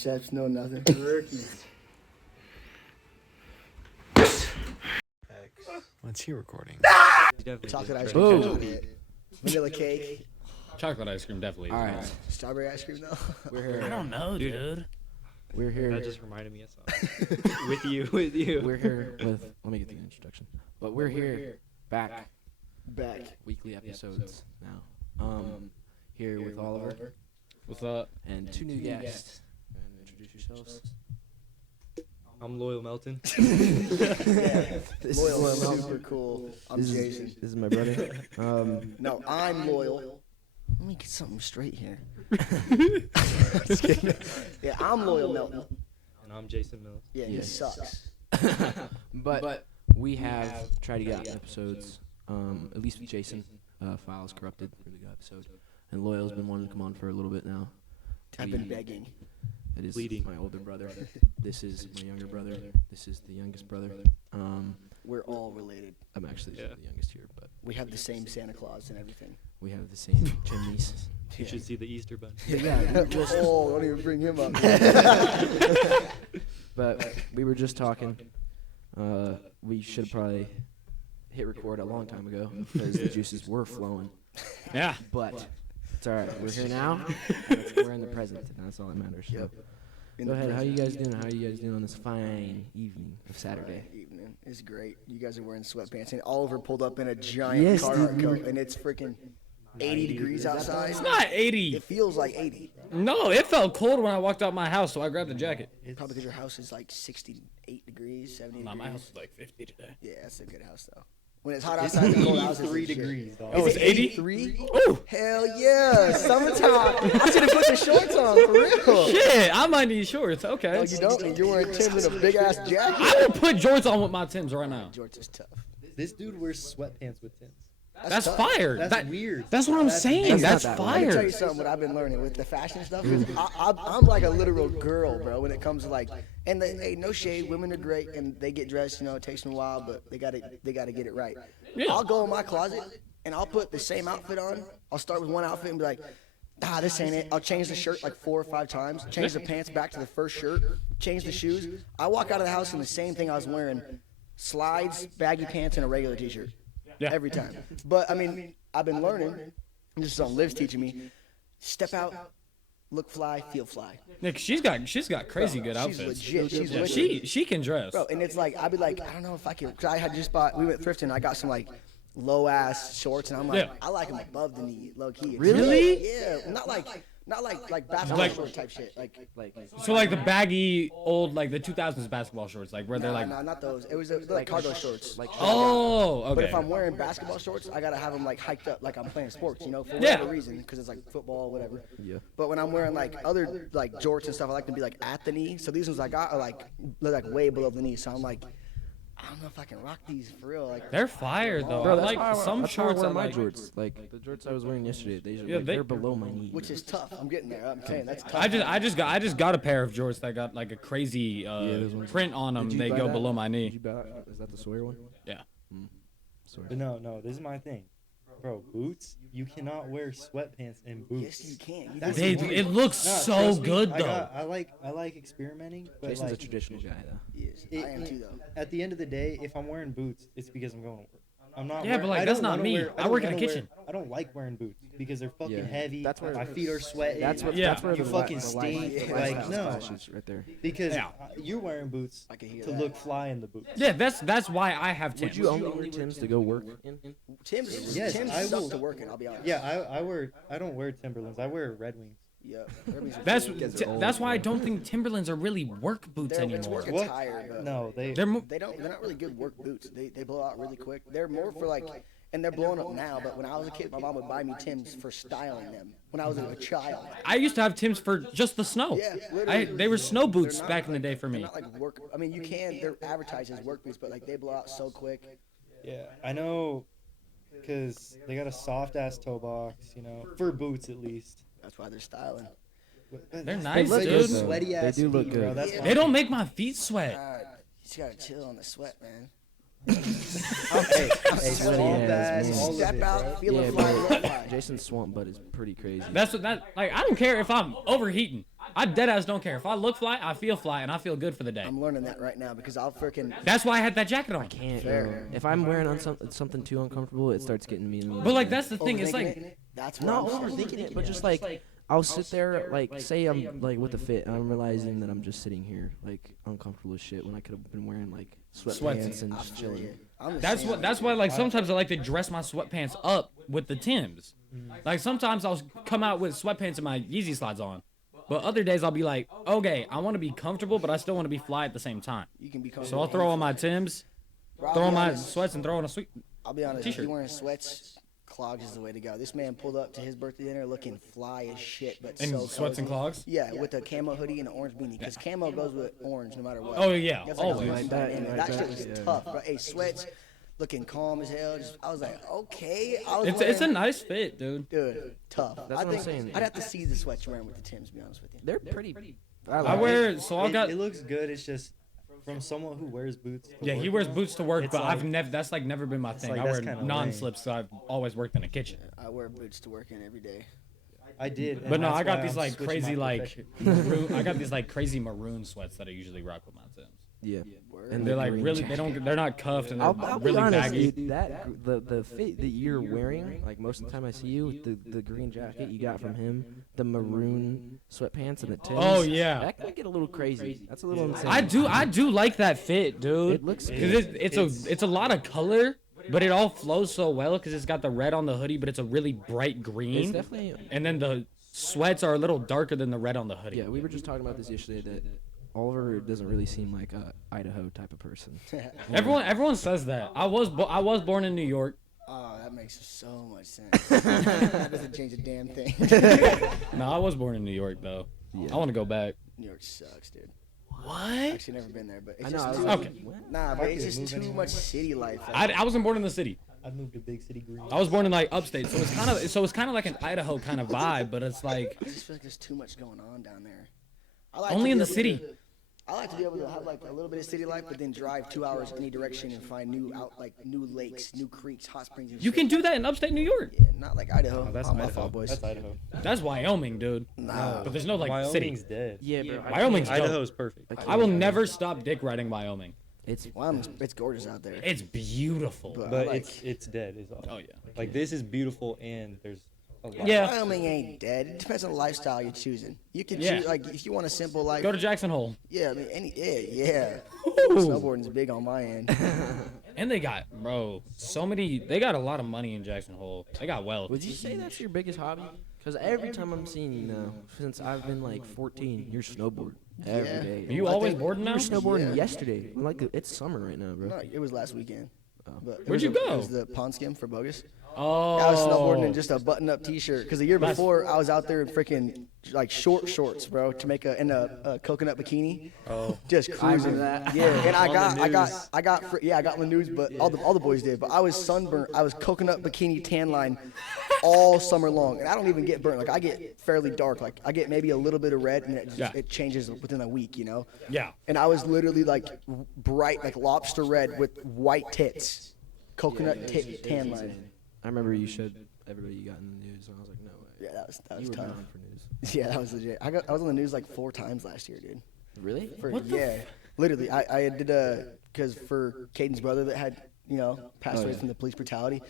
Chefs know nothing. Rookies. What's he recording? Chocolate ice cream. Vanilla cake. Chocolate ice cream, definitely. All right. Strawberry ice cream, though. We're here. I don't know, dude. We're here. That just reminded me of something. with you. We're here with. Let me get the introduction. But we're here, back, weekly episodes now. Here with Oliver. What's up? And two new guests. Go ahead and introduce yourselves. I'm Loyal Melton. This Loyal, is super cool. I'm Jason. This is my brother. No, I'm Loyal. Let me get something straight here. Yeah, I'm Loyal Melton. And I'm Jason Mills. Yeah, he Yes. sucks. But we have tried to get out episodes. At least with Jason. Files corrupted. Really good episode. And Loyal's been wanting to come on for a little bit now. I've been begging. It is Bleeding. my older brother. This is my younger brother. This is the youngest brother. We're all related. I'm actually Yeah. the youngest here, but We have the same Santa Claus and everything. we have the same chimneys. You should see the Easter Bunny. Yeah, Oh, don't even bring him up. but we were just talking. We should have probably hit record a long time ago because the juices were flowing. Yeah. But it's all right. We're here now. And we're in the present, and that's all that matters. So. Yep. Go ahead. How you guys doing? How are you guys doing on this fine evening of Saturday? Evening. It's great. You guys are wearing sweatpants, and Oliver pulled up in a giant Carhartt coat, and it's freaking 80 degrees outside. It's not 80. It feels like 80. No, it felt cold when I walked out my house, so I grabbed a jacket. Probably because your house is like 68 degrees, 70 Nah, degrees. my house is like 50 today. Yeah, that's a good house, though. When it's hot outside, the cold house is 3 shit. degrees, dog. Oh, it's 80? 83? Ooh. Hell yeah, summertime. I should have put the shorts on, for real. Shit, I might need shorts. Okay. No, you don't need. You're wearing Tim's and a big-ass jacket. I will put jorts on with my Timbs right now. George is tough. This dude wears sweatpants with Tims. That's tough. fire. That's weird. That's what I'm saying. that's That's not that Let me tell fire. you something. What I've been learning with the fashion stuff is I'm like a literal girl, bro. When it comes to like, and hey, no shade, women are great and they get dressed. You know, it takes them a while, but they gotta get it right. Yeah. I'll go in my closet and I'll put the same outfit on. I'll start with one outfit and be like, this ain't it. I'll change the shirt like 4 or 5 times. Change the pants back to the first shirt. Change the shoes. I walk out of the house in the same thing I was wearing: slides, baggy pants, and a regular t-shirt. Yeah. Every time. But I mean, I've been learning. This is something Liv's teaching me. Step out, look fly, feel fly. Nick, she's got crazy good She's outfits. legit. She's legit. She can dress. Bro, and it's like, I'd be like, I don't know if I can, because I had just bought, we went thrifting, I got some like low ass shorts, and I'm like, Yeah. I like them above the knee, low key. Really? Yeah, not like basketball Like- short type shit. Like So like the baggy old like the 2000s basketball shorts, like where they're like. no, not those. It was like cargo shorts. Like, Oh, but okay. if I'm wearing basketball shorts, I gotta have them like hiked up, like I'm playing sports, you know, for Yeah. whatever reason, because it's like football, whatever. Yeah. But when I'm wearing like other like jorts and stuff, I like to be like at the knee. So these ones I got are like way below the knee. So I'm like, I don't know if I can rock these for real. Like, They're fire though. Bro, I that's like why some that's why I shorts. wear I my like. jorts. Like the jorts I was wearing yesterday, Yeah, they're below my knee. which is tough. I'm getting there. I'm saying that's tough. I just got a pair of jorts that got like a crazy those ones. print on them. Did you They buy go that? below my Did knee. you buy, is that the Sawyer one? Yeah. Sawyer. But no, this is my thing. Bro, boots, you cannot wear sweatpants and boots. Yes, you can. You That's can. weird. It looks No, so trust me, good I though. I like experimenting, but Jason's a like, traditional guy though. Yes, I am too though. at the end of the day, if I'm wearing boots, it's because I'm going to work. I'm not. Yeah, but, like, I that's don't not wanna me. wear- I don't work in a wanna wear- kitchen. I don't like wearing boots because they're fucking Yeah. heavy. That's where- my feet are sweating. That's what. Yeah. That's where You the fucking the stink. life- Like, lifestyle no. flashes right there. because Yeah. you're wearing boots I can hear to that. look fly in the boots. Yeah, that's why I have Timbs. Would you only wear Timbs to go work in? Tim's, Yes, Tim's I suck will. to work in. I'll be honest. Yeah, I don't wear Timberlands. I wear Red Wings. Yeah. That's why I don't think Timberlands are really work boots They're anymore. work What? attire, bro. No, They're They're not really good work boots. They blow out really quick. They're more for like, and they're blowing up now. But when I was a kid, my mom would buy me Tim's for styling them. When I was a child. I used to have Timbs for just the snow. Yeah, literally. They were snow boots They're not back in the like- day for me. They're not like work. I mean, you can. They're advertised as work boots, but like they blow out so quick. Yeah, I know, because they got a soft ass toe box, you know, for boots at least. That's why they're styling. They're nice, look dude. good, though. Sweaty They ass do look feet, bro. good. That's Yeah. why- They don't make my feet sweat. You just gotta chill on the sweat, man. Hey, sweaty swamp ass, ass, man. all of Step it, out, bro. feel Yeah, it fly, bro. let fly. Jason's swamp butt is pretty crazy. That's what that like. I don't care if I'm overheating. I dead ass don't care. If I look fly, I feel fly, and I feel good for the day. I'm learning that right now because I'll freaking. That's why I had that jacket on. Can't. Fair. If I'm wearing on something too uncomfortable, it starts getting me. But like that's the thing. It's Overthinking like it? That's what Not I'm overthinking it, but just like I'll sit there, like say I'm like with a fit, and I'm realizing that I'm just sitting here like uncomfortable as shit when I could have been wearing like sweatpants and I just feel chilling. you. I'm the that's same. what. That's why like sometimes I like to dress my sweatpants up with the Timbs. Like sometimes I'll come out with sweatpants and my Yeezy slides on. But other days I'll be like, okay, I want to be comfortable, but I still want to be fly at the same time. You can be So I'll throw on my Timbs, Bro, I'll throw be on my honest. sweats, and throw on a sweet. I'll be honest. If T-shirt. you're wearing sweats, clogs is the way to go. This man pulled up to his birthday dinner looking fly as shit, but And so sweats and cozy. clogs? Yeah, with a camo hoodie and an orange beanie, because camo goes with orange no matter what. Oh, yeah, That's like a always. nice Like that, dynamic. like That shit that, was yeah. tough, bro. Hey, sweats, looking calm as hell. I was like, okay. I was It's a wearing- nice fit, dude. Dude, tough. That's I what I'm think saying. I'd have to see the sweats you're wearing with the Timbs, to be honest with you. They're pretty. I like wear it. so I got. It looks good. It's just from someone who wears boots. to Yeah, he work. wears boots to work, It's but I've like- never. That's like never been my thing. like, I that's wear kinda non-slips, so I've always worked in a kitchen. I wear boots to work in every day. I did. But and no, that's I got why these I'm like switching crazy my like profession. maroon. I got these like crazy maroon sweats that I usually rock with my Timbs. Yeah. Word. And They're the like green really. jacket. They're not cuffed and they're I'll be really honest, baggy. dude. The fit that you're wearing, like most of the time I see you, the green jacket you got from him, the maroon sweatpants and the Timbs. Oh, yeah. that can get a little crazy. That's a little insane. I do like that fit, dude. It looks Because good. it's a lot of color, but it all flows so well because it's got the red on the hoodie, but it's a really bright It's green. definitely. And then the sweats are a little darker than the red on the hoodie. Yeah, we were just talking about this yesterday that Oliver doesn't really seem like a Idaho type of person. Everyone says that. I was born in New York. Oh, that makes so much sense. That doesn't change a damn thing. No, I was born in New York though. Yeah. I want to go back. New York sucks, dude. What? Actually, never been there, but it's I know. just I was too, like, Okay. what? nah, but I it's could just move too anywhere. much city life. I wasn't born in the city. I'd move to big city green. I was born in like upstate, so it's kind of like an Idaho kind of vibe, but it's like I just feel like there's too much going on down there. I like Only to in be the able city. to- I like to be able to have like a little bit of city life, but then drive 2 hours any direction and find new lakes, new creeks, hot springs. And you shit. can do that in upstate New York. Yeah, not like Idaho. Oh, that's Oh, my Idaho. fault, boys. That's Idaho. That's Wyoming, dude. Nah. But there's no like Wyoming's city. dead. Yeah, bro. I Wyoming's can't- dope. Idaho's perfect. I will never stop dick riding Wyoming. It's Well, it's gorgeous out there. It's beautiful. But- But like- it's dead. Is all. Oh yeah. Like this is beautiful, and there's a lot. Yeah. Wyoming ain't dead. It depends on the lifestyle you're choosing. You can Yeah. choose like if you want a simple life. Go to Jackson Hole. Yeah, I mean yeah. Snowboarding's big on my end. And they got, bro, they got a lot of money in Jackson Hole. They got wealth. Would you say that's your biggest hobby? Because every time I'm seeing you now, since I've been like 14, you're snowboarding every Yeah. day. Are you I always think- boarding You now? were snowboarding Yeah. yesterday. Like it's summer right now, bro. No, it was last weekend. But it Where'd was you a- go? It was the pond skim for Bogus. Oh. I was snowboarding in just a button-up T-shirt because the year That's- before I was out there in freaking like short shorts, bro, to make in a coconut bikini. Oh. Just cruising. that. Yeah, and I On got the I news. got in the news, but all the boys did. But I was sunburnt. I was coconut bikini tan line all summer long, and I don't even get burnt. Like I get fairly dark. Like I get maybe a little bit of red, and Yeah. it changes within a week, you know. Yeah. And I was literally like bright, like lobster red with white tits, coconut tan line. I remember you showed everybody you got in the news, and I was like, no way. Yeah, that was You were tough. bound for news. Yeah, that was legit. I was on the news like 4 times last year, dude. Really? Literally. I did because for Caden's brother that had passed away from the police brutality.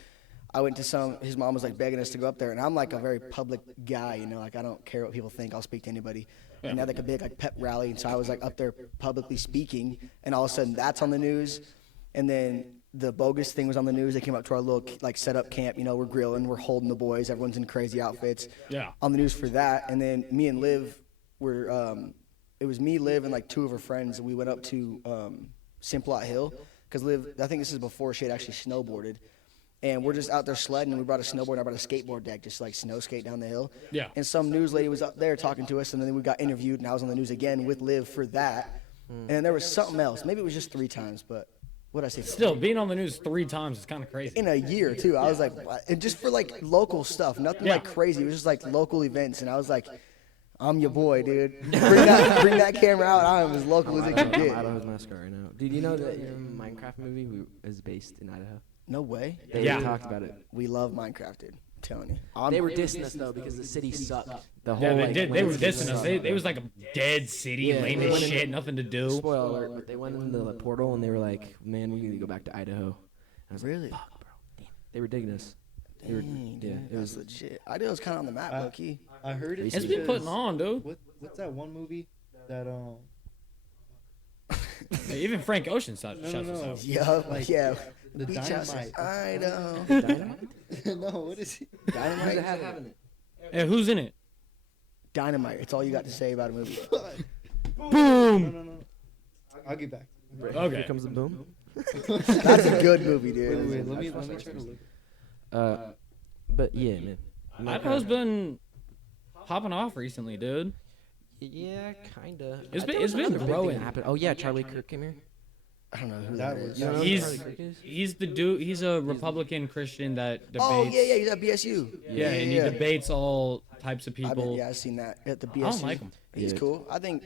I went to his mom was like begging us to go up there, and I'm like a very public guy, like I don't care what people think. I'll speak to anybody. And they had like a big like pep rally, and so I was like up there publicly speaking, and all of a sudden that's on the news, and then the Bogus thing was on the news. They came up to our little like setup camp, we're grilling, we're holding the boys, everyone's in crazy outfits. Yeah. On the news for that, and then me and Liv were it was me, Liv, and like 2 of her friends, and we went up to Simplot Hill because Liv, I think this is before she had actually snowboarded. And we're just out there sledding, and we brought a snowboard and I brought a skateboard deck, just like snow skate down the hill. Yeah. And some news lady was up there talking to us, and then we got interviewed, and I was on the news again with Liv for that. And then there was something else. Maybe it was just 3 times, but what did I say? Still, being on the news 3 times is kind of crazy. In a year, too. I was like, what? And just for like local stuff, nothing Yeah. like crazy. It was just like local events, and I was like, I'm your boy, dude. Bring that camera out. I am as local as it can get. Idaho's mascot right now. Did you know that your Minecraft movie is based in Idaho? No way. They Yeah. talked about it. We love Minecraft, dude. telling you. They were dissing us though because the city sucked. The whole Yeah, they like, did. They were Lansing dissing us. sucked. They was like a dead city, Yeah, lame they as went in- shit, nothing to do. Spoiler alert, but they went into the portal and they were like, "Man, we need to go back to Idaho." And I was Really? like, "Fuck, bro, damn." They were digging us. They were, Dang, yeah, dude, it that's was. legit. Idaho's was kind of on the map, low key. I heard it. It's It's been because- putting on, dude. What's that one movie that Hey, even Frank Ocean shouts No, no, us no. out. Yup, Like, yeah. the Beach house. Dynamite. Idaho. Dynamite? no, what is it? Who's Dynamite. it having it? Hey, who's in it? Dynamite. It's all you got to say about a movie. No, Boom. no, no. I'll get back. Okay. Here comes the boom. That's a good movie, dude. Wait, let me try to look. But yeah, man. Idaho's been popping off recently, dude. Yeah, kinda. It's I been- think it's been another big thing growing. that happened. Oh yeah, Charlie Kirk came here. I don't know who That that was- is. You don't know who He's- Charlie Kirk is? He's the dude. He's a Republican Christian that debates. Oh, yeah, he's at BSU. Yeah, and he debates all types of people. I've seen that at the BSU. I don't like him. He's Yeah. cool. I think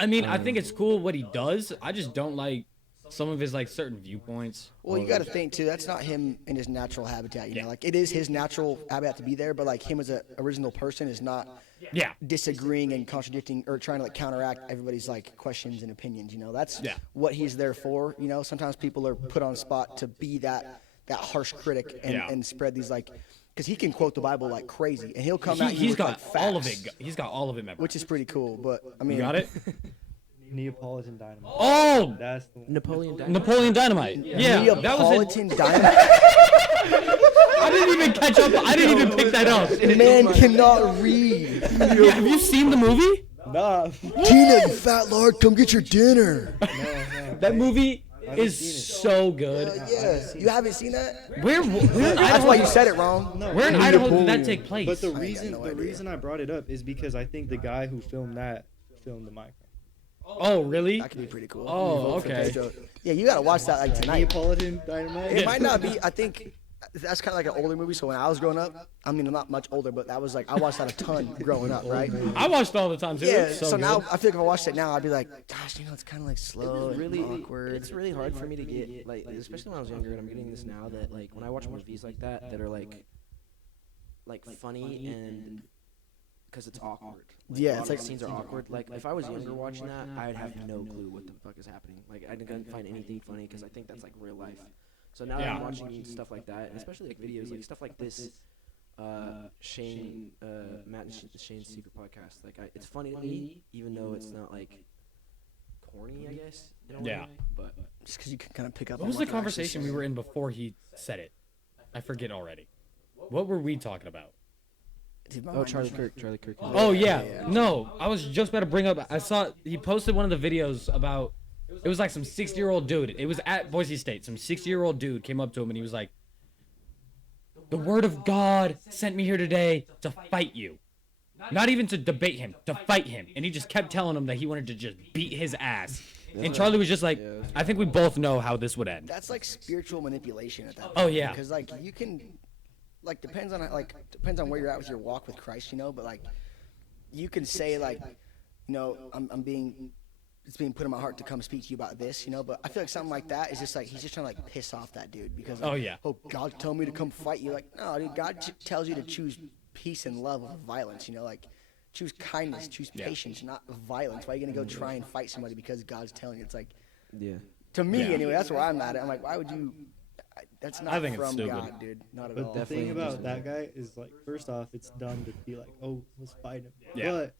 I mean, I think it's cool what he does. I just don't like some of his like certain viewpoints. Well, you got to think too. That's not him in his natural habitat. You know, like it is his natural habitat to be there, but like him as an original person is not Yeah. disagreeing and contradicting or trying to like counteract everybody's like questions and opinions. You know, that's Yeah. what he's there for. You know, sometimes people are put on the spot to be that harsh critic and, Yeah. and spread these like, because he can quote the Bible like crazy, and he'll come out. He's here with, got like, all of facts, it. He's got all of it memorized. which is pretty cool. But I mean, You got it? Neapolitan Dynamite. Oh, That's the one. Napoleon Dynamite. Napoleon Dynamite. Yeah, that was Neapolitan it. Dynamite. I didn't even catch up. I didn't even pick that up. Man cannot read. Yeah, have you seen the movie? Nah. Tina, you fat lard, come get your dinner. No. That movie haven't is seen it. so good. Yeah, you haven't seen that? Where in That's Idaho? why you said it wrong. No. Where in Idaho did that take place? But the got reason no the idea. reason I brought it up is because I think the guy who filmed that filmed the Minecraft. Oh, really? That could be pretty cool. Oh, Vote for okay. Pedro. Yeah, you gotta watch that like tonight. Neapolitan Dynamite. It might not be. I think that's kind of like an older movie. So when I was growing up, I mean, I'm not much older, but that was like I watched that a ton growing up, right? I watched it all the time too. Yeah. It's So good. now I feel like if I watched it now, I'd be like, gosh, you know, it's kind of like slow and really awkward. It's really hard for me to get like, especially when I was younger, and I'm getting this now that like when I watch movies like that that are like funny and because it's awkward. Yeah, a lot it's of like- the scenes are awkward. Like if I was younger watching that, I would have no clue what the fuck is happening. Like I didn't find anything funny because I think that's like real life. So now that I'm Yeah. watching stuff like that, and especially like videos, like stuff like this, Shane, Matt and Shane's secret podcast. Like it's funny to me, even though it's not like corny, I guess. In a way, Yeah. But Just because you can kind of pick up. What on was the they're actually conversation we saying. were in before he said it? I forget already. What were we talking about? Dude, my oh, mind Charlie just- Kirk, Charlie Kirk. Oh yeah. No, I was just about to bring up. I saw he posted one of the videos about. It was like some 60-year-old dude. It was at Boise State. Some 60-year-old dude came up to him and he was like, "The word of God sent me here today to fight you, not even to debate him, to fight him." And he just kept telling him that he wanted to just beat his ass. And Charlie was just like, "I think we both know how this would end." That's like spiritual manipulation at that point. Oh, yeah. Because like you can, like depends on where you're at with your walk with Christ, you know. But like, you can say like, you know, it's being put in my heart to come speak to you about this, you know. But I feel like something like that is just like he's just trying to like piss off that dude because. Like, Oh, yeah. Oh, God told me to come fight you. Like, no, dude. God tells you to choose peace and love over violence. You know, like. Choose kindness, choose Yeah. patience, not violence. Why are you gonna go try and fight somebody because God's telling you? It's like, Yeah. to me Yeah. anyway, that's where I'm at. I'm like, why would you? That's not I think it's from stupid. God, dude. Not at But all. the thing Definitely about that guy is like, first off, it's dumb to be like, oh, let's fight him. Yeah. But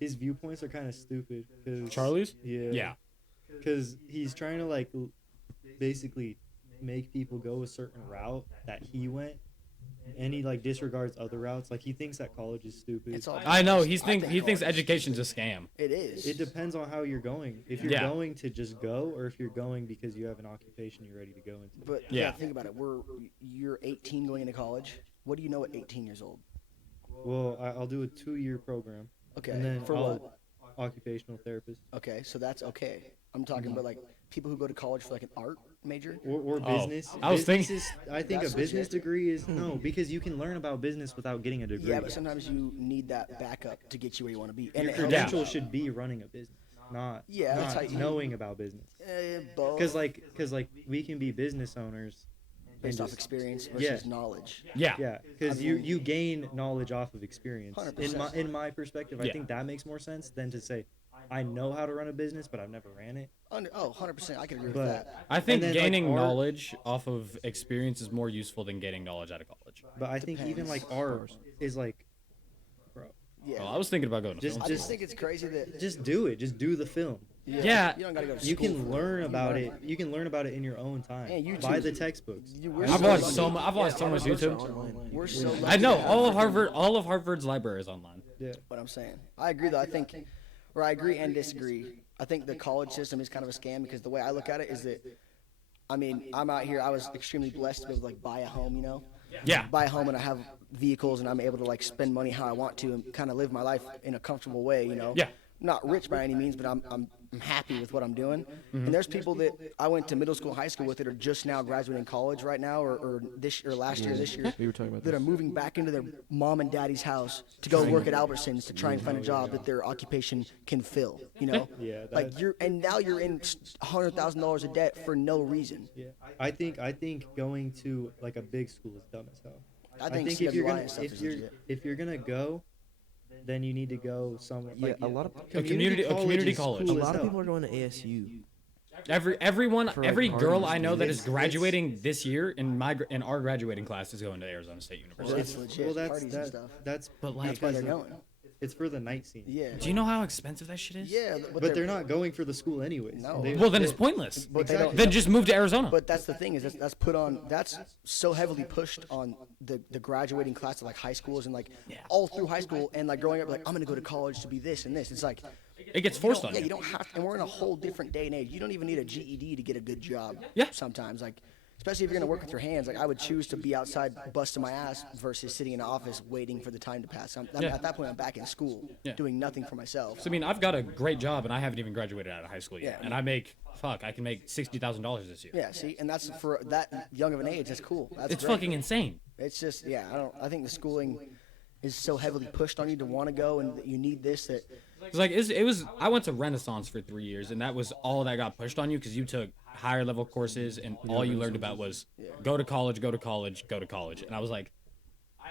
his viewpoints are kind of stupid. Cause, Charlie's? Yeah. Yeah. Because he's trying to like basically make people go a certain route that he went, and he like disregards other routes. Like he thinks that college is stupid. It's all. I know he I thinks college- education's a scam. It is. It depends on how you're going. If you're Yeah. going to just go, or if you're going because you have an occupation you're ready to go into. But Yeah. yeah, think about it. You're 18 going into college. What do you know at 18 years old? Well, I'll do a 2-year program. Okay. And then for I'll- what? Occupational therapist. Okay, so that's okay. I'm talking about like people who go to college for like an art major. Or Oh, business. I was Business thinking- is- I think That's a business legit. degree is no, because you can learn about business without getting a degree. Yeah, but sometimes you need that backup to get you where you want to be. And Your it helps. credential should be running a business, not Yeah, that's not how you- knowing about business. Both. Because like we can be business owners based off just- experience Yeah. versus knowledge. Yeah. Yeah, because you gain knowledge off of experience. 100%. In my perspective, I Yeah. think that makes more sense than to say, I know how to run a business, but I've never ran it. 100%. I can agree with But that. I think then, like, gaining art- knowledge off of experience is more useful than getting knowledge out of college. But I think even like art is like, bro, Yeah. Well, I was thinking about going to Just- film I school. just think it's crazy that. just do it. Just do the film. Yeah. You don't gotta go to You school can for learn You about learn it. You can learn about it in your own time. Yeah, YouTube. Buy the textbooks. We're I've so watched lucky. so much. I've watched so much YouTube. We're so lucky. I know all of Harvard's library is online. Yeah. What I'm saying. I agree though. I think, or I agree and disagree. I think the college system is kind of a scam because the way I look at it is that, I mean, I'm out here. I was extremely blessed to be able to like buy a home. You know. Yeah. Buy a home and I have vehicles and I'm able to like spend money how I want to and kind of live my life in a comfortable way. You know. Yeah. Not rich by any means, but I'm happy with what I'm doing. And there's people that I went to middle school, high school with that are just now graduating college right now, or last year, this year, We were talking about that are this. moving back into their mom and daddy's house to go work at Albertsons to try and find a job that their occupation can fill. You know, Yeah, like now you're in $100,000 of debt for no reason. Yeah. I think going to like a big school is dumb as hell. I think if CDY you're gonna and stuff is legit. if you're gonna go, then you need to go somewhere. Yeah, like, a lot of community is college. cool a as lot of hell. people are going to ASU. Everyone, For, like, every girl parties, I know that dude. is graduating this year in our graduating class is going to Arizona State University. It's legit parties and stuff. That's But, like, That's why they're because going. it's for the night scene. Yeah. Do you know how expensive that shit is? Yeah, But they're not going for the school anyways. No. They- Well, then they- it's pointless. But they don't. Then just move to Arizona. But that's the thing is that's put on. That's so heavily pushed on the graduating class of like high schools and like all through high school and like growing up like I'm gonna go to college to be this and this. It's like It gets forced on yeah, you. you don't have. And we're in a whole different day and age. You don't even need a GED to get a good job. Yeah. Sometimes like. Especially if you're gonna work with your hands, like I would choose to be outside busting my ass versus sitting in an office waiting for the time to pass. Yeah. At that point, I'm back in school, Yeah. doing nothing for myself. So I mean, I've got a great job and I haven't even graduated out of high school yet, Yeah. and I can make $60,000 this year. Yeah, see, and that's for that young of an age. That's cool. That's It's great. fucking insane. It's just I think the schooling is so heavily pushed on you to want to go and that you need this that It's like it was. I went to Renaissance for 3 years, and that was all that got pushed on you because you took higher level courses, and all you learned about was go to college, go to college, go to college. And I was like,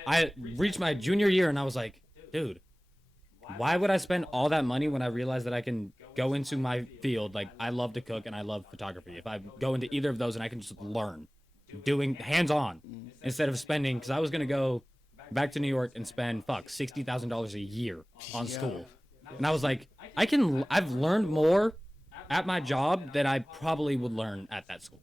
I reached my junior year, and I was like, dude, why would I spend all that money when I realized that I can go into my field? Like I love to cook and I love photography. If I go into either of those and I can just learn, doing hands on, instead of spending, because I was gonna go back to New York and spend $60,000 a year on school. And I was like, I've learned more at my job than I probably would learn at that school.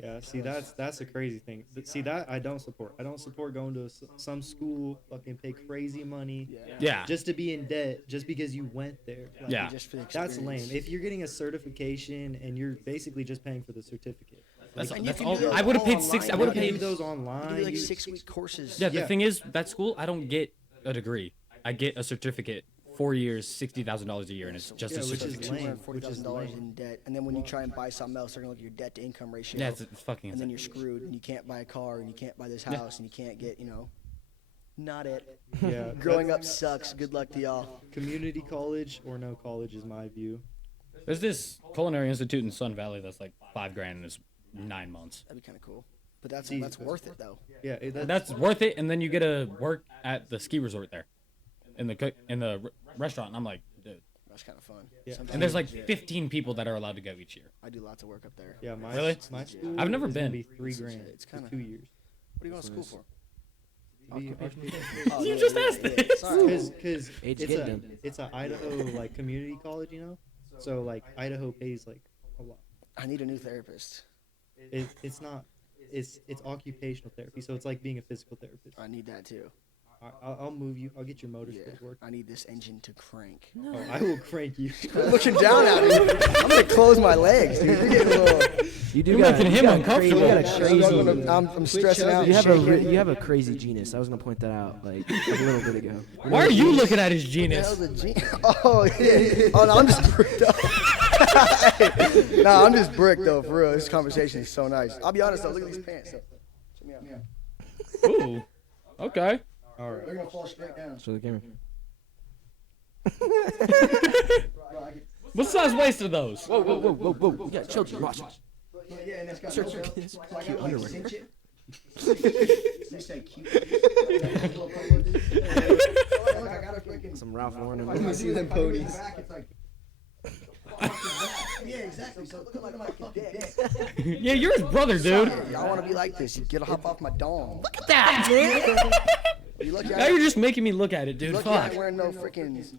Yeah, see, that's a crazy thing. But see, that I don't support. I don't support going to some school, fucking pay crazy money, Yeah. just to be in debt, just because you went there. Like, Yeah. just for the That's experience. lame. If you're getting a certification and you're basically just paying for the certificate, That's, And you that's can all. do those I would have paid all six. I online would you have now. can do paid. those You online. do like you- 6-week courses. Yeah. The Yeah. thing is, that school, I don't get a degree. I get a certificate. 4 years, $60,000 a year, and it's just Yeah, a which is certificate. lame. $240,000 in debt, and then when you try and buy something else, they're gonna look at your debt to income ratio. Yeah, it's fucking and then insane. you're screwed, and you can't buy a car, and you can't buy this Yeah. house, and you can't get, not it. Yeah, Growing up that's- sucks. Good luck to y'all. Community college or no college is my view. There's this culinary institute in Sun Valley that's like $5,000 and it's 9 months. That'd be kind of cool. But that's See, worth it though. Yeah, That's worth it, and then you get to work at the ski resort there, in the restaurant. And I'm like, dude. That's kind of fun. Yeah. Sometimes And there's like 15 people that are allowed to go each year. I do lots of work up there. yeah. My Really? my school. I've never is gonna been. Be $3,000. It's for kinda- 2 years. What are you going to school for? To be occupational- Oh, You just asked this. Sorry. Because Age it's getting a them. it's a Idaho like community college, So like Idaho pays like a lot. I need a new therapist. It's not. It's occupational therapy, so it's like being a physical therapist. I need that too. I'll move you. I'll get your motor Yeah. skills working. I need this engine to crank. Oh, I will crank you. Quit looking down at me. I'm gonna close my legs, dude. You're getting a little. You're making him uncomfortable. You got a crazy. I'm stressing out. You have a shaking. you have a crazy genus. I was gonna point that out like a little bit ago. Why are you looking at his Hell's genus? a Oh yeah. Oh no, I'm just bricked up. Nah, I'm just bricked though. For real, this conversation is so nice. I'll be honest though. Look at these pants. So, check me out. Ooh. Okay. All right. They're gonna fall straight down. Show the camera. What size waist are those? Whoa! You got children. Watch. Yeah, and it's got Search- like, cute I like underwear. cinch it. You say cute. Some Ralph Lauren. Let me see them ponies. Yeah, exactly. So look like my dick. Yeah, you're his brother, dude. Y'all want to be like this? You get a hop off my dome. Look at that, man. You lucky Now you're just making me look at it, you dude. lucky I Fuck. ain't wearing no freaking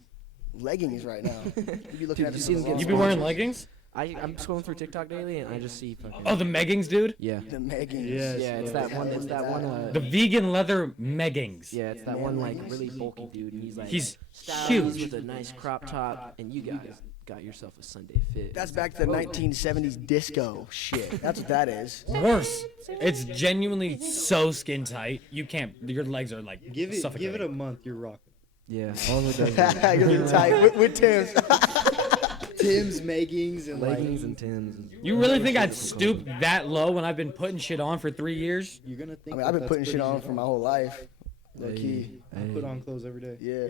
leggings right now. You be looking Dude, at you me see them so get- You long. be wearing leggings? I'm scrolling through TikTok daily and I just see fucking. Oh, the meggings, dude. Yeah. The Megan. Yes. Yeah, it's that one. It's that one. The vegan leather meggings. Yeah, it's that one like really bulky dude. And he's like. He's stylish huge. with a nice crop top, and you guys got yourself a Sunday fit. That's back to the 1970s disco shit. That's what that is. Worse. It's genuinely so skin tight. You can't. Your legs are like Give it suffocating. a month, you're rocking. Yeah, all of it does. You're really tight with Tim's. Tim's meggings and Leggings and Tims. And You really think I'd stoop that low when I've been putting shit on for 3 years? you're gonna think. I mean, I've been that's putting shit pretty on for my whole life. Low key. I put on clothes every day. Yeah.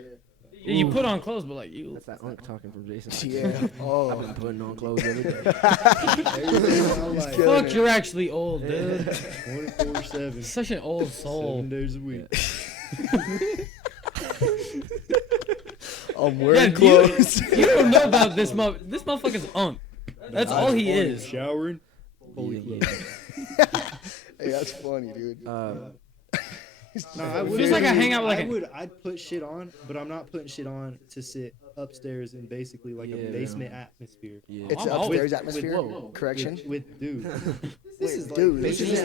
Yeah, you put on clothes, but like you. That's that unk talking from Jason. Yeah. I've Oh. been putting on clothes every day. I'm like, Fuck, you're actually old, dude. 24/7, Such an old soul. 7 days a week. I'm Yeah, wearing you, clothes. you don't know about this this motherfucker's unk. That's all he is. Showering. Holy Yeah, clothes. Hey, that's funny, dude. No, I would. Feels like I hang out with like a- I'd put shit on, but I'm not putting shit on to sit upstairs in basically like a Yeah. basement atmosphere. Yeah. It's I'm an always- upstairs atmosphere. whoa. Correction. With dude. This is dude. This is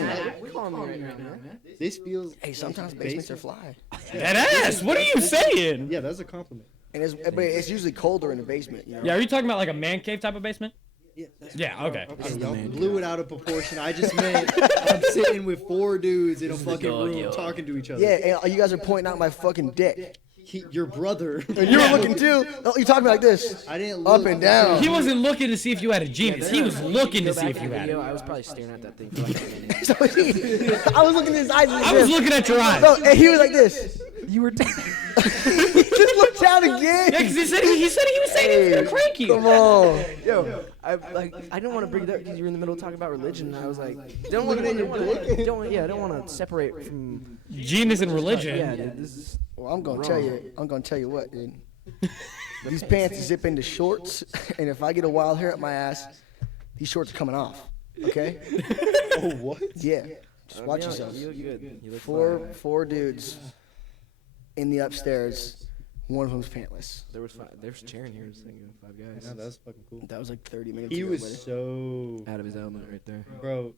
This feels. Hey, sometimes basements are fly, That ass. What are you saying? Yeah, that's a compliment. and but it's usually colder in the basement. You know. Yeah, are you talking about like a man cave type of basement? Yeah. That's Yeah. Okay. Okay, the y'all man blew it out of proportion. I just meant I'm sitting with 4 dudes in a fucking dog, room yo. talking to each other. Yeah, and you guys are pointing out my fucking dick. Your brother. And you were looking too. Oh, you talking like this? I didn't Up look and down. He wasn't looking to see if you had a genius. He was looking to see if you had it. I was probably staring at that thing for like a minute. So I was looking at his eyes. I was looking at your eyes. No, and he was like this. You were. He just looked down again. Yeah, because he said he was saying he was gonna crank you. Come on. Yo, I didn't want to bring it up because you were in the middle of talking about religion. And I was like, don't want to separate from. Genius and religion. Yeah, dude, this is. Well, I'm gonna tell you what, dude. These pants zip into shorts, and if I get a wild hair up my ass, these shorts are coming off. Okay? Oh, what? Yeah. Just watch Yeah, yourselves. You look good. You look Four dudes in the upstairs. One of them's pantless. There's a chair in here. Just thinking 5 guys. Yeah, that's fucking cool. That was like 30 minutes He ago. was buddy. so. Out of his element right there. Bro,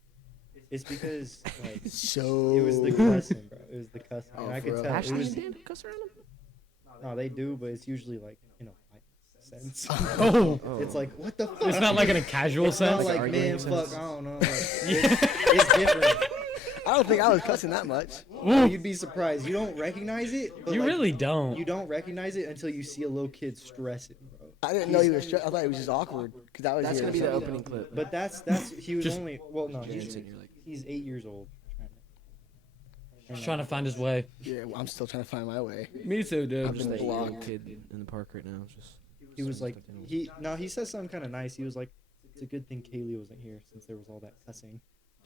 it's because, like, So. it was the cussing, bro. It was the cussing. Oh, And I for could real? tell. It Ashley was, and Dan cuss around him? no, they do, but it's usually, like, in a white sense. Oh, It's like, what the fuck? it's not like in a casual It's not sense. like, arguing man, sense. fuck, I don't know. Like, it's different. I don't think I was cussing that much. Ooh, You'd be surprised. You don't recognize it. But you like, really don't. You don't recognize it until you see a little kid stressing, bro. I didn't know he was. I thought he was just awkward because I was. That's here gonna be the so- opening clip. But that's he was Just- only well no James he's, and you're like, he's 8 years old. He's trying to find his way. Yeah, well, I'm still trying to find my way. Me too, dude. I'm just that blocked. young kid in the park right now. Just He was like he. he said something kind of nice. He was like, it's a good thing Kaylee wasn't here since there was all that cussing.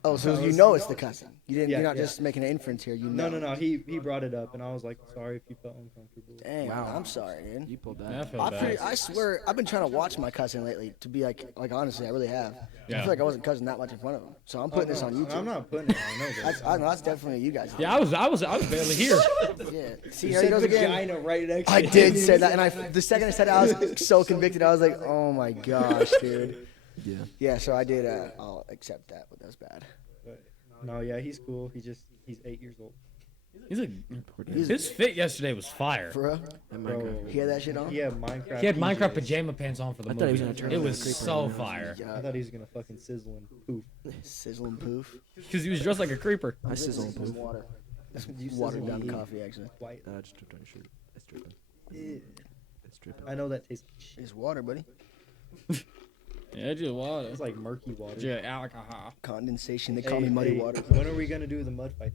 Oh, so That you was- know it's the cussing. You didn't. Yeah, You're not yeah. just making an inference here. You know. No. He brought it up, and I was like, sorry if you felt uncomfortable. Damn, Wow. I'm sorry, dude. You pulled Yeah, I that. feel bad. I swear, I've been trying to watch my cousin lately. To be like honestly, I really have. I Yeah. feel like I wasn't cussing that much in front of him. So I'm putting this on YouTube. I'm not putting it on nobody. I know that's definitely you guys. Yeah, I was barely here. Yeah. See, You here he said goes again. vagina right next I to did him. say that, and the second I said it, I was so convicted. I was like, oh my gosh, dude. Yeah. Yeah. So I did. I'll accept that, but that was bad. But, no, yeah, he's cool. He's 8 years old. He's a, He's his fit yesterday was fire. for real. That Bro, Minecraft. He had that shit on. he had Minecraft. He had Minecraft PJs. pajama pants on for the I thought he was movie. gonna turn It into a was creeper so right now. fire. I Yeah. thought he was gonna fucking sizzle and poof. Sizzle and poof. Because he was dressed like a creeper. I sizzle and poof. Water. That's You watered sizzle down and coffee, actually. White. I just dripped on your shirt. It's dripping. Eh, It's dripping. I know that tastes like shit. It's water, buddy. Yeah, just water. It's like murky water. Yeah, alcohol. Condensation. They call me muddy water. When are we gonna do the mud fight?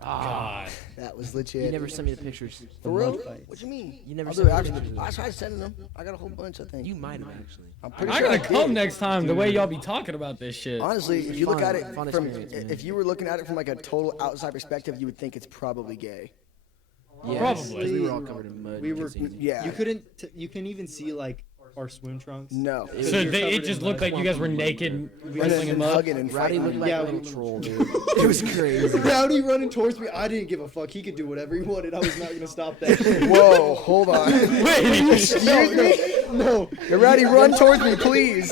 God. That was You legit. never sent me the pictures. For real? mud fights. What you mean? You never I'll sent do it me the after. pictures. I tried sending them. I got a whole bunch of things. You might have actually. I'm pretty I sure gotta I come did. next time. The way y'all be talking about this shit. Honestly, if you look at it Fun from, experience, man. if you were looking at it from like a total outside perspective, you would think it's probably gay. Yeah, Probably. 'cause we were all covered in mud. We and were. it's easy. Yeah. You couldn't. You can even see like our swim trunks. No. It So was- it just looked like you guys were naked, wrestling in And mud. hugging and Rowdy fighting. looked like Yeah, a little we- troll, dude. It was crazy. Rowdy running towards me. I didn't give a fuck. He could do whatever he wanted. I was not gonna stop that. Whoa, hold on. Wait, Excuse me? No. You're ready, run towards me, please.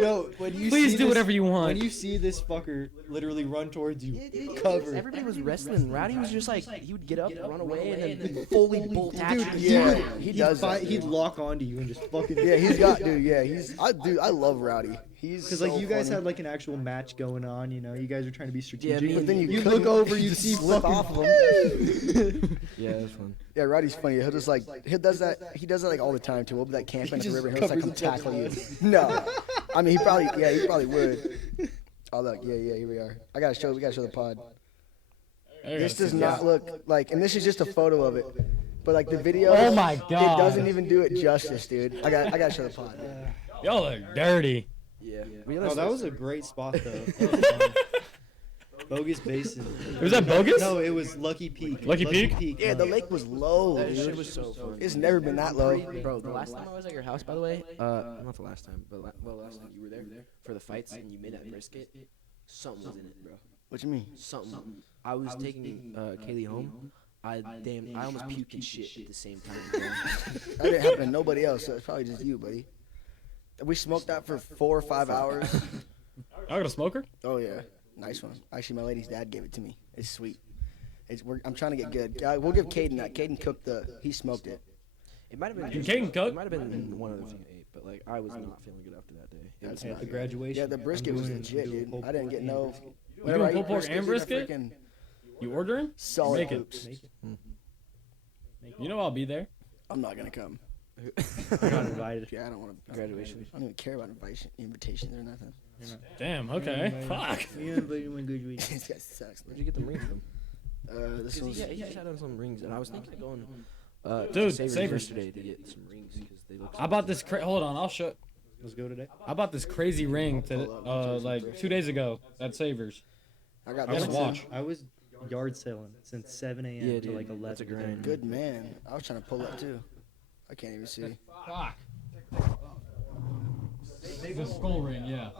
No. When you please see do this- whatever you want. When you see this fucker literally run towards you, Dude, covered. everybody was wrestling. Rowdy was just like he would get up, run away, and then fully bolt attach Dude, you. Yeah, he does that. He'd lock onto you and just fucking. Yeah, he's got, dude. Yeah, I love Rowdy. He's Because so like you guys funny. had like an actual match going on, you know, you guys are trying to be strategic. me But then you couldn't- look over, you just see slip fucking. off of him. Yeah, that's fun. Yeah, Rowdy's funny. He'll just like he does that like all the time too. We'll be like camping at the just river. And he'll just like come covers tackle you. himself No, I mean he probably would. Oh look, yeah, here we are. We gotta show the pod. This does not look like, and this is just a photo of it. But like the video, Oh my God. it doesn't even do it justice, dude. I gotta show the pod. Y'all are dirty. Yeah. Oh, that was a great spot though. That was fun. Bogus Basin. Was that bogus? No, it was Lucky Peak. Lucky Peak? Yeah, the lake was low, That shit dude. was so fun. It's never been that low. Bro, the last time I was at your house, by the way, not the last time, but last time you were there for the fights and you made that brisket, something was in it, bro. What you mean? Something. I was taking Kaylee home. I almost puked and shit at the same time, bro. That didn't happen to nobody else. So it's probably just you, buddy. We smoked that for 4 or 5 hours. I got a smoker? Oh yeah, nice one. Actually, my lady's dad gave it to me. It's sweet. I'm trying to get good. We'll give Caden that. Caden cooked he smoked it. It might have been. You can't cook? It might have been one other thing I ate, but like I was not feeling good after that day. It was That's At not the good. graduation. Yeah, the brisket I'm was doing legit, dude. pulled I didn't pork get and no. brisket. Whenever I pulled eat pork and dude, I brisket? freaking You ordering? solid Make it. hoops. You know I'll be there. I'm not gonna come. I got invited. Yeah, I don't want to. Graduation. I don't even care about invitations or nothing. Damn, okay. Fuck. You invited my graduation. This guy sucks. Where'd you get the rings from? This Because one's. he just had on some rings, and I was thinking of going. Dude, Savers Savers. yesterday to get some rings because they look. I bought this. Hold on, I'll show. Let's go today. I bought this crazy ring to like 2 days ago at Savers. I got I this was one. watch. I was yard selling since 7 a.m. Yeah, to dude, like 11. that's a grind. Good man. I was trying to pull up too. I can't even see. Fuck. The skull ring, yeah.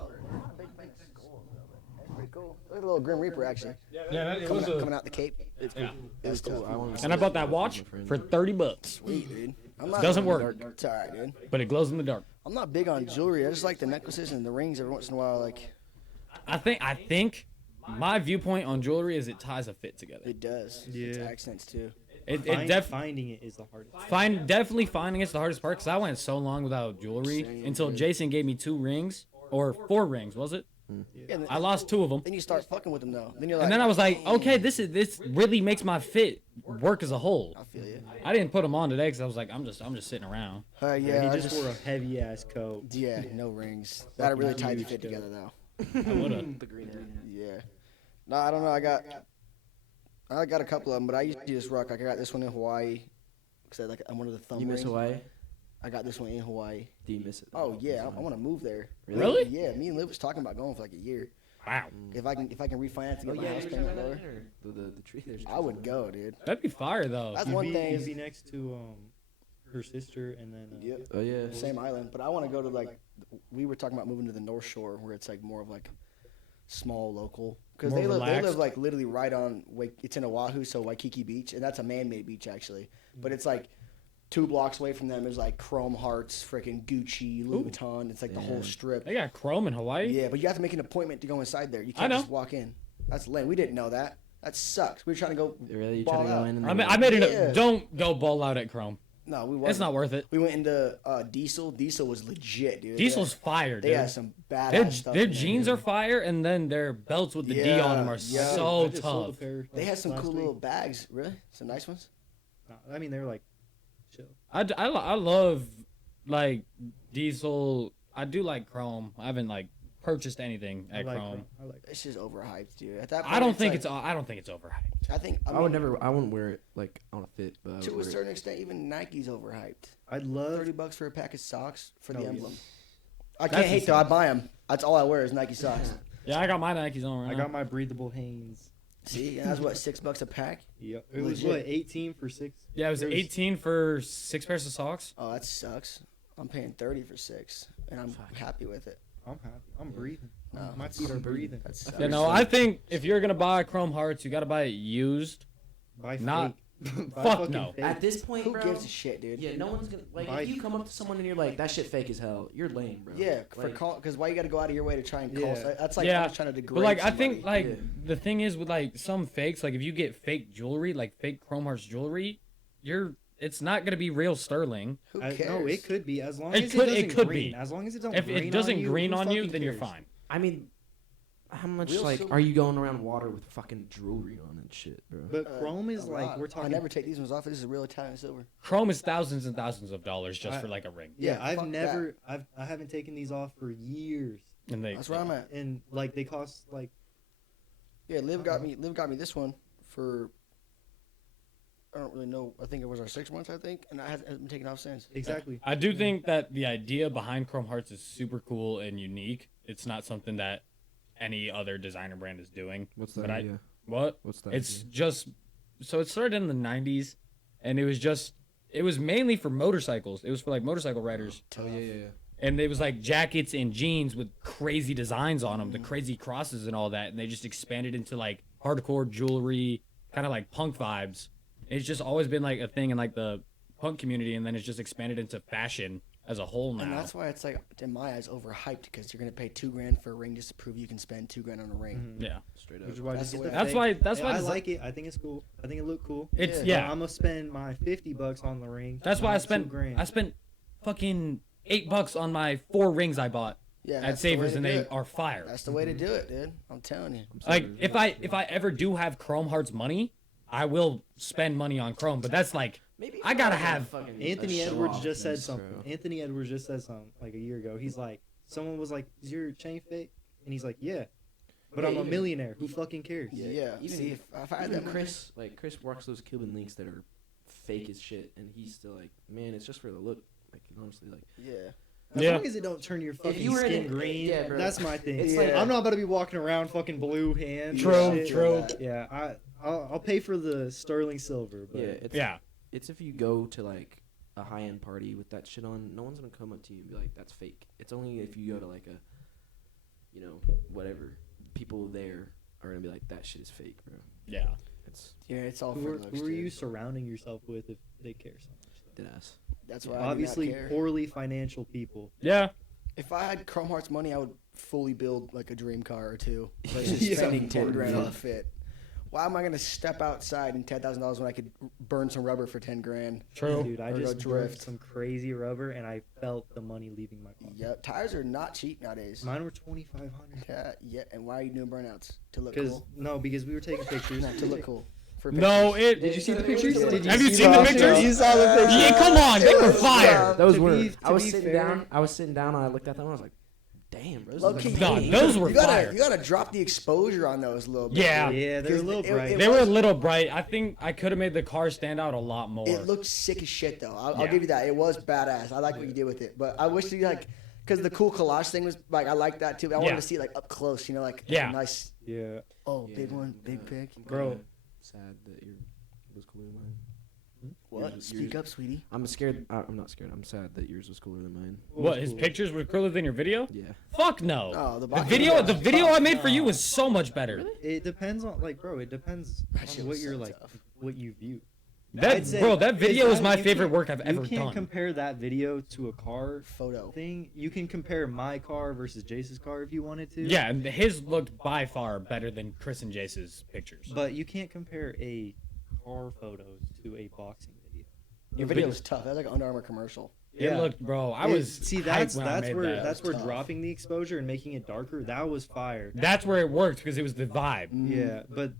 Pretty cool. Look at the little Grim Reaper actually. Yeah, that, Coming out the cape. It's Yeah. cool. It was Cool. tough. I wanted to And I see bought it. that watch for $30, Sweet, dude. I'm not, Doesn't work. It's alright, dude. but it glows in the dark. I'm not big on jewelry. I just like the necklaces and the rings every once in a while. Like I think my viewpoint on jewelry is it ties a fit together. it does. It's Yeah. accents too. Finding it is the hardest. Definitely finding it's the hardest part because I went so long without jewelry Same, until dude. Jason gave me 2 rings or 4 rings, was it? Yeah, and I lost 2 of them. then you start fucking with them though. Then you're like, And then I was like, okay, this really makes my fit work as a whole. I feel you. I didn't put them on today because I was like, I'm just sitting around. Yeah, I He just wore a heavy ass coat. yeah, no rings. That really tied the fit together though. I would've. The green hat. Yeah. No, I don't know. I got a couple of them, but I usually just rock. Like I got this one in Hawaii because I'm one of the thumb You miss rings. Hawaii? I got this one in Hawaii. Do you miss it? Oh yeah, I want to move there. Really? Yeah, me and Liv was talking about going for like a year. Wow. If I can refinance and Oh get my yeah, house you're payment talking about lower, that, or the tree. There's I would go, dude. That'd be fire though. That's You'd one be, thing. you'd be next to her sister and then. Yep. Oh yeah. Same island, but I want to go to like we were talking about moving to the North Shore where it's like more of like small local because More they live relaxed. like literally right on it's in Oahu, so Waikiki Beach, and that's a man-made beach actually, but it's like 2 blocks away from them is like Chrome Hearts, freaking Gucci, Louis Vuitton. It's like the whole Damn. strip. They got chrome in Hawaii. Yeah, but you have to make an appointment to go inside there. You I can't know. just walk in. That's lame. We didn't know that. That sucks. We were trying to go. Really, you ball trying to go out. in? And I made it. Yeah. Don't go ball out at chrome. No, we weren't. It's not worth it. We went into Diesel. Diesel was legit, dude. Diesel's fire, They dude. had some badass Their stuff. their in there, jeans dude. are fire, and then their belts with the D on them are Yeah, so I just sold a tough. pair, They had some last cool week. little bags. Really, some nice ones. No, I mean, they were like, chill. I love like Diesel. I do like chrome. I haven't like purchased anything at Chrome. I like It's just overhyped, dude. At that point, I don't think like, I don't think it's overhyped. I think I would never. I wouldn't wear it like on a fit, but I would to a wear it. certain extent, even Nike's overhyped. I'd love. $30 for a pack of socks for Oh, the yeah. emblem. I That's can't hate though. I insane. buy them. That's all I wear is Nike socks. Yeah, I got my Nikes on right I now. got my breathable Hanes. See, and that's what $6 a pack. Yep. It was Legit. what 18 for 6. Yeah, it was There was- 18 for 6 pairs of socks. Oh, that sucks. I'm paying 30 for 6, and I'm Fuck. happy with it. I'm happy. I'm breathing. No, My feet are breathing. That sucks. Yeah, no, I think if you're gonna buy Chrome Hearts, you gotta buy it used. Buy Not- fake. Buy fuck fucking no. fake. At this point, Who bro. gives a shit, dude? Yeah, no one's gonna like. Buy- If you come up to someone and you're like, "That shit fake as hell," you're lame, bro. Yeah, for Like, call because why you got to go out of your way to try and call? Yeah. That's like Yeah, almost trying to degrade. But like, I somebody. think like Yeah. the thing is with like some fakes, like if you get fake jewelry, like fake Chrome Hearts jewelry, it's not gonna be real sterling. who cares? No, it could be as long It as could- it it doesn't could green. be. As long as it don't. If green it doesn't on you, green who on you, fucking then you're cares? fine. I mean, how much Real like silver- are you going around water with fucking jewelry on and shit, bro? But Chrome is A like lot. we're talking. I never take these ones off. This is real Italian silver. Chrome is thousands and thousands of dollars just I- for like a ring, Yeah, Yeah, I've fuck never. I haven't taken these off for years, and they That's where I'm at. and like they cost like. Yeah, Liv got me this one for. I don't really know. I think it was our 6 months. I think, and I haven't been taken off since. Exactly. I do think that the idea behind Chrome Hearts is super cool and unique. It's not something that any other designer brand is doing. What's But that I- idea? What? What's that? It's idea? just so it started in the 90s, and it was mainly for motorcycles. It was for like motorcycle riders, Oh yeah. and it was like jackets and jeans with crazy designs on them, the crazy crosses and all that, and they just expanded into like hardcore jewelry, kind of like punk vibes. It's just always been like a thing in like the punk community, and then it's just expanded into fashion as a whole now. And that's why it's like, in my eyes, overhyped because you're gonna pay $2,000 for a ring just to prove you can spend $2,000 on a ring. Yeah, Straight up. Which is why I That's just the get way- the that's fake. why. That's why. I desi- like it. I think it's cool. I think it look cool. It's Yeah. yeah. I'm gonna spend my $50 on the ring. That's why I not spent. $2,000. I spent fucking $8 on my 4 rings I bought Yeah, at that's the way Savers, to and do they it. are fire. That's the way to do it, dude. I'm telling you. Like if I ever do have Chrome Hearts money, I will spend money on Chrome. But that's like Maybe I gotta for, like, a have- fucking- Anthony a Edwards show-off just said piece, something. bro. Anthony Edwards just said something like a year ago. He's like, someone was like, "Is your chain fake?" And he's like, "Yeah, but Yeah, I'm a even- millionaire. Who fucking cares?" Yeah. Even- See, if I had Even that Chris works those Cuban links that are fake as shit, and he's still like, man, it's just for the look. Like honestly, like yeah. As Yeah. long as it don't turn your fucking you were in skin it- green, yeah, bro. that's my thing. It's like- I'm not about to be walking around fucking blue hands. True, and shit. true. Yeah, I'll pay for the sterling silver, but yeah, it's yeah. It's if you go to like a high end party with that shit on, no one's gonna come up to you and be like, that's fake. It's only if you go to like a, you know, whatever, people there are gonna be like, that shit is fake, bro. Yeah. It's Yeah, it's all who for are, looks. who are you dude. surrounding yourself with if they care so much? though? dead ass. That's why Obviously, I do not care. poorly financial people. Yeah. If I had Chrome Hearts money, I would fully build like a dream car or two. Versus Yeah. spending $10,000 on Yeah. a fit. Why am I gonna step outside and $10,000 when I could burn some rubber for $10,000? True. Dude, I Or go just drift. drift some crazy rubber, and I felt the money leaving my car. Yep, tires are not cheap nowadays. Mine were 2,500. Yeah. And why are you doing burnouts? To look Because cool. because we were taking pictures. No, to look cool. For No, pictures. it. Did you see the pictures? Did Have you see seen the those? pictures? You saw the pictures. Yeah, come on, they were fire. Those To were. be- I was to be sitting fair- down. I was sitting down, and I looked at them. and I was like, damn, bro. This Low is key, like Nah, fake. those were you fire. gotta drop the exposure on those a little bit. Yeah. Yeah, they're a little It- bright. it They were a was- little bright. I think I could have made the car stand out a lot more. It looked sick as shit though. I'll Yeah. give you that. It was badass. I like what you did with it, but I wish you like, because the cool collage thing was like, I like that too. I wanted Yeah. to see it like up close. You know, like Yeah. nice. Yeah. Oh, Yeah, big one, I'm big kinda- pic. I'm Bro. kinda sad that yours was cooler than mine. What? Yours- Speak up, sweetie. I'm scared. I'm not scared. I'm sad that yours was cooler than mine. What, his pictures were cooler than your video? Yeah. Fuck no. Oh, the The box- the video I made for you was so much better. It depends on it depends That shit on what was you're so like, tough. what you view. That I'd say- bro, that video is my you favorite can't- work I've ever You can't done. compare that video to a car Photo. thing. You can compare my car versus Jace's car if you wanted to. Yeah, and his looked by far better than Chris and Jace's pictures. But you can't compare a car photos to a boxing video. Your video was tough. That was like an Under Armour commercial. It looked, bro. I It- was see hyped that's when I that's made where that. that's where Tough. dropping the exposure and making it darker, that was fire. That's where it worked because it was the vibe. Yeah, but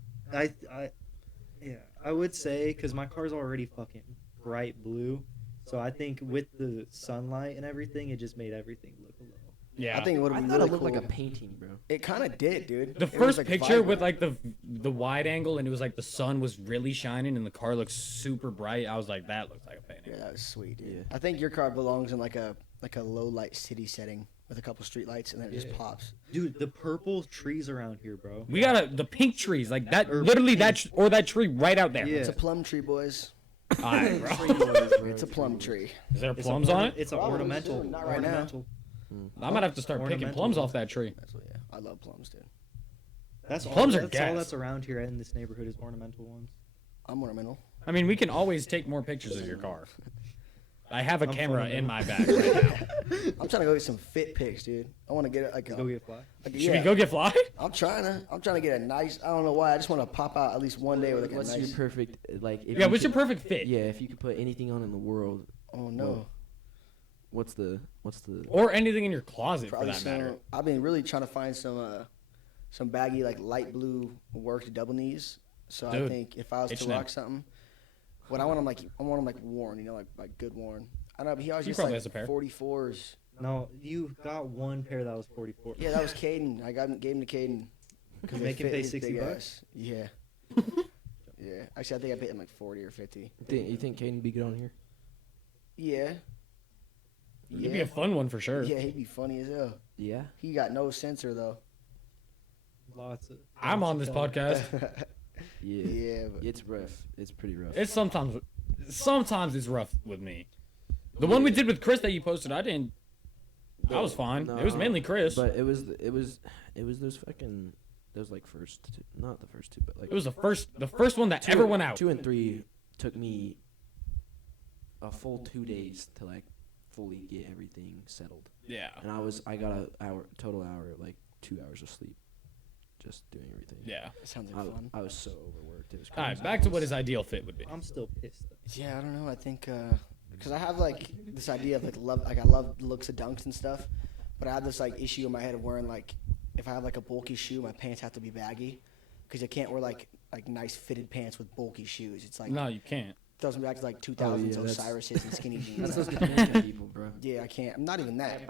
I would say because my car's already fucking bright blue, so I think with the sunlight and everything, it just made everything look a little. Yeah. I think it would I have been thought really it looked cool. like a painting, bro. It kind of did, dude. The It was, first like, picture with vibrant. like the wide angle and it was like the sun was really shining and the car looks super bright. I was like, that looks like a painting. Yeah, that was sweet, dude. Yeah. I think your car belongs in like a low light city setting with a couple street lights, and then it just pops. Dude, the purple trees around here, bro. We got the pink trees like that, Or literally that pink. or that tree right out there. Yeah. It's a plum tree, boys. Alright, bro. It's a plum tree. Is there It's plums on it? It's an Probably ornamental. soon, not right now. ornamental. I might have to start picking Ornamental. plums off that tree. That's what. Yeah, I love plums, dude. That's Plums all. are That's all gas. that's around here in this neighborhood is ornamental ones. I'm ornamental. I mean, we can always take more pictures of your car. I have a I'm camera funny. in my bag right now. I'm trying to go get some fit pics, dude. I want to get it like. Go get fly. like, Should yeah. we go get fly? I'm trying to get a nice. I don't know why. I just want to pop out at least one day with like a What's nice. your perfect like? If Yeah, you what's your could- perfect fit? Yeah, if you could put anything on in the world, Oh no. what's the? Or anything in your closet Probably for that matter. some. I've been really trying to find some baggy like light blue worked double knees. So I Dude, think if I was to H&M. rock something, what I want them like worn, you know, like good worn. I don't know, but he always He gets probably like has a pair. 44s. No, you got one pair that was 44. Yeah, that was Caden. I gave him to Caden. You they make him fit pay his big $60? ass. Yeah. Yeah. Actually, I think I paid him like 40 or 50. You think Caden be good on here? Yeah. It'd be a fun one for sure. Yeah, he'd be funny as hell. Yeah. He got no censor though. Lots of. I'm lots on of this color. podcast. Yeah. Yeah, but It's rough. It's pretty rough. It's sometimes it's rough with me. The one we did with Chris that you posted, I was fine. It was No, mainly Chris. But it was those like first two, not the first two, but like It was the first one that ever went out. 2 and 3 took me a full 2 days to like fully get everything settled. Yeah. And I got a total hour, like 2 hours of sleep, just doing everything. Yeah. it sounds like fun. I was so overworked. It was All crazy. right, back to what his ideal fit would be. I'm still pissed. Though. Yeah, I don't know. I think because I have like this idea of I love the looks of dunks and stuff, but I have this like issue in my head of wearing like if I have like a bulky shoe, my pants have to be baggy because I can't wear like nice fitted pants with bulky shoes. It's like No, you can't. throws me back to like 2000s yeah, that's- Osiris's and skinny jeans. That's those Dominican people, bro. Yeah, I can't. I'm not even that.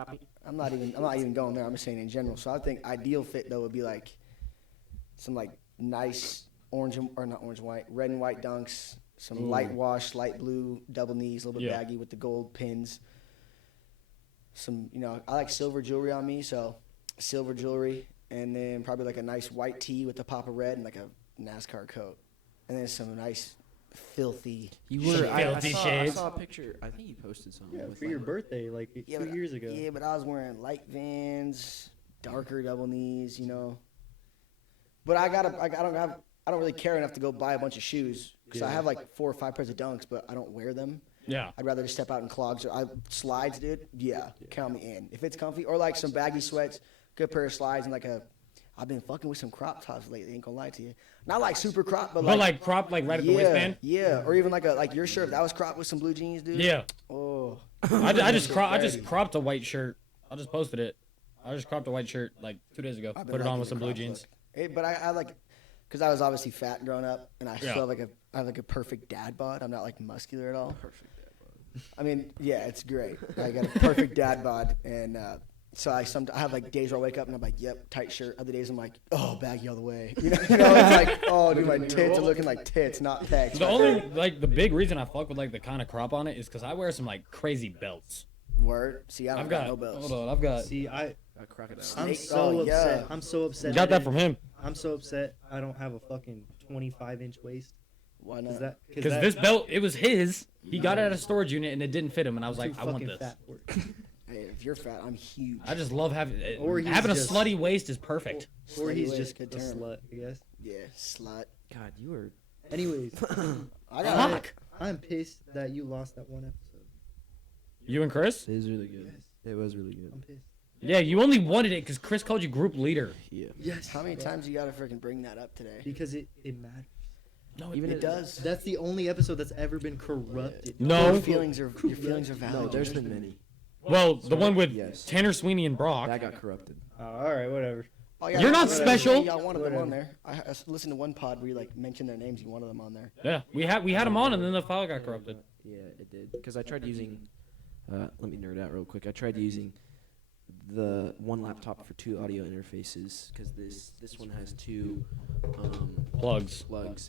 I'm not even going there. I'm just saying in general. So I think ideal fit though would be like some like nice orange or not orange and white, red and white dunks, some light wash, light blue double knees, a little bit Yeah. baggy with the gold pins. Some, I like silver jewelry on me, so silver jewelry, and then probably like a nice white tee with the pop of red and like a NASCAR coat, and then some nice filthy. You were. I Filthy saw, I shades. saw a picture. I think you posted something. Yeah, with For your like- birthday, like Yeah, 2 but- years ago. Yeah, but I was wearing light Vans, darker double knees, But I don't really care enough to go buy a bunch of shoes because I Yeah. have like 4 or 5 pairs of dunks, but I don't wear them. Yeah. I'd rather just step out in clogs or slides, dude. Yeah, count me in if it's comfy or like some baggy sweats, good pair of slides and like I've been fucking with some crop tops lately. Ain't gonna lie to you. Not like super crop, but But like crop like right at the yeah, waistband. yeah, or even like your shirt. That was cropped with some blue jeans, dude. Yeah. Oh. I just cropped a white shirt. I just posted it. I just cropped a white shirt like 2 days ago. I've been Put it on liking with the some blue crop jeans. look. But I like, because I was obviously fat growing up, and I Yeah. still have I have like a perfect dad bod. I'm not like muscular at all. Perfect. I mean, yeah, it's great. I got a perfect dad bod, and so I have like days where I wake up and I'm like, yep, tight shirt. Other days I'm like, oh, baggy all the way. It's like, oh, dude, my tits are looking like tits, not pecs. The only the big reason I fuck with like the kind of crop on it is because I wear some like crazy belts. Word. See, I don't I've got got no belts. hold on, I've got. See, A crocodile. I'm Snake- so oh, upset. yeah. I'm so upset. Got that it- from him. I'm so upset. I don't have a fucking 25-inch waist. Why Cause not? that, Because this belt, it was his. He got it at a storage unit and it didn't fit him, and I was I'm like, too I want fucking this. fat for it. Hey, if you're fat, I'm huge. I just love having Or he's having a just- slutty waist is perfect. Or Slutty he's waist, just a good term. slut, I guess. Yeah, slut. God, you were. Anyways, I got Fuck. I'm pissed that you lost that one episode. You and Chris? It was really good. Yes. It was really good. I'm pissed. Yeah, you only wanted it because Chris called you group leader. Yeah. Yes. How many times you gotta freaking bring that up today? Because it matters. No, Even It does. That's the only episode that's ever been corrupted. No. Your feelings are valid. No, there's been many. Well, the one with Yes. Tanner Sweeney and Brock. That got corrupted. All right, whatever. Oh, yeah, You're not whatever. special. Y'all wanted them on Whatever. there. I listened to one pod where you like mentioned their names. You wanted them on there. Yeah, we had him on, and then the file got corrupted. Yeah, it did. Because I tried using. Let me nerd out real quick. I tried using the one laptop for 2 audio interfaces because this one has 2 Plugs.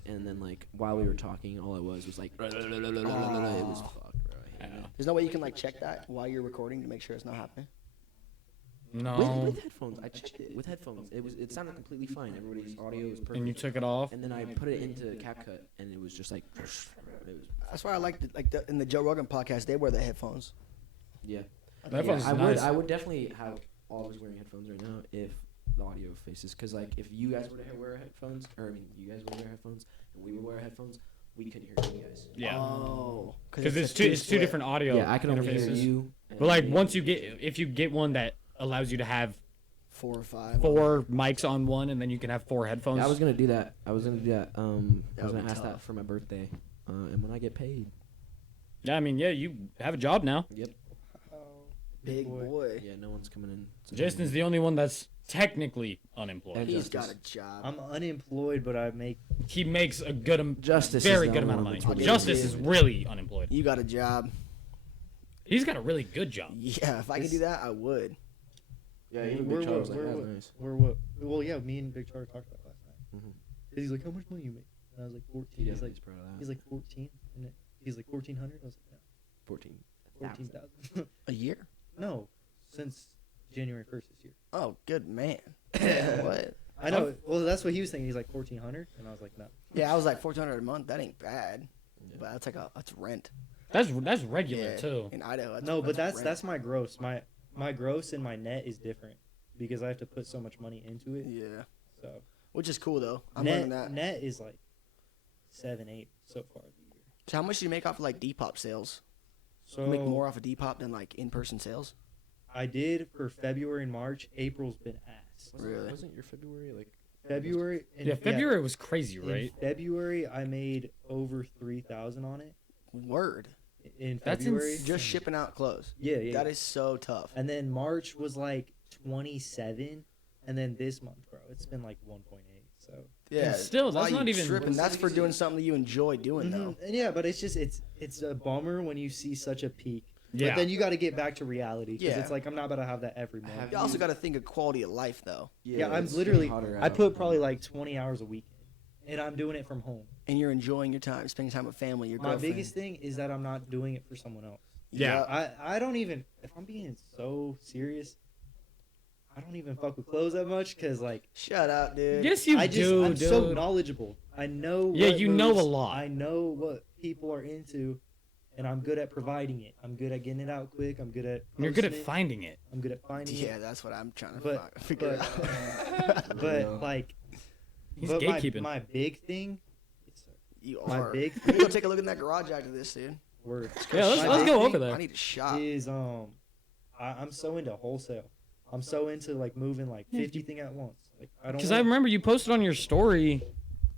and then like while we were talking, all it was like it was fucked, bro. I hated it. There's no way you can like check that while you're recording to make sure it's not happening. No. With headphones, I checked it. With headphones, it sounded completely fine. Everybody's audio was perfect. And you took it off. And then I put it into CapCut, and it was just like, it was, That's why I like in the Joe Rogan podcast they wear the headphones. yeah. The headphones I is would nice. I would definitely have all of us wearing headphones right now if the audio faces, because like if you guys were to wear headphones, or I mean you guys would wear headphones and we would wear headphones, we couldn't hear you guys. Yeah. Oh, Because it's a two split. different audio Yeah, I can only hear interfaces. you. But like once you get, if you get one that allows you to have 4 or 5. 4 mics on one, and then you can have 4 headphones. I was gonna do that. I was That gonna would be ask that tough. for my birthday, and when I get paid. Yeah, I mean, yeah, you have a job now. Yep. Big boy. Yeah, no one's coming in. to Jason's the only one that's technically unemployed. And He's Justice. got a job. I'm unemployed, but I make. He makes a good, Justice is very the good only amount of one money. that's really Justice good. is really unemployed. You got a job. He's got a really good job. Yeah, if I could do that, I would. Yeah, even We're Big Charles what- like, we're that's what- nice. We're what? Well, yeah, me and Big Charlie talked about it last night. Mhm. 'Cause he's like, "How much money you make?" And I was like, 14. Yeah, He's like, he's proud of that. he's like 14, and he's like 1400. I was like, 14. no, 14,000. A year? No, since January 1st this year. Oh, good man. What? I know. Well, that's what he was thinking. He's like 1400, and I was like, no. Yeah, I was like 1,400 a month. That ain't bad. Yeah. But that's like that's rent. That's regular Yeah, too. in Idaho. No, but rent. that's my gross. My gross and my net is different because I have to put so much money into it. Yeah, So which is cool though. I'm net learning that. net is like 7-8 so far the year. So how much do you make off of like Depop sales? So You make more off of Depop than like in-person sales? I did for February and March. April's been ass. Really? Wasn't your February like? February. And, Yeah, February was crazy, In right? February, I made over 3,000 on it. Word. In That's February, insane. Just shipping out clothes. yeah. That is so tough. And then March was like 27, and then this month, bro, it's been like 1.8. So Yeah. still, that's why you not even- tripping. That's for doing something that you enjoy doing though. Mhm. And yeah, but it's just it's a bummer when you see such a peak. Yeah. But then you got to get back to reality because Yeah. it's like I'm not about to have that every month. Have You also got to think of quality of life though, Yeah, I'm it's literally. hotter I out. put probably like 20 hours a week, and I'm doing it from home. and you're enjoying your time, spending time with family, your My girlfriend. biggest thing is that I'm not doing it for someone else. Yeah. I don't even, if I'm being so serious, I don't even fuck with clothes that much because like Shut up, dude. Yes, you I'm do, so dude. knowledgeable. I know. Yeah, what you know a moves, lot. I know what people are into, and I'm good at providing it. I'm good at getting it out quick. I'm good at. You're good at posting it. finding it. I'm good at finding Yeah, it. that's what I'm trying to But- figure but- out. But like, He's but gatekeeping. my big thing. You my are. big Let me go take a look in that garage after this, dude. Word. Yeah, let's My go big over thing there. I need to shop. Is I'm so into wholesale. I'm so into like moving like 50 thing at once. Like I don't. Because I remember you posted on your story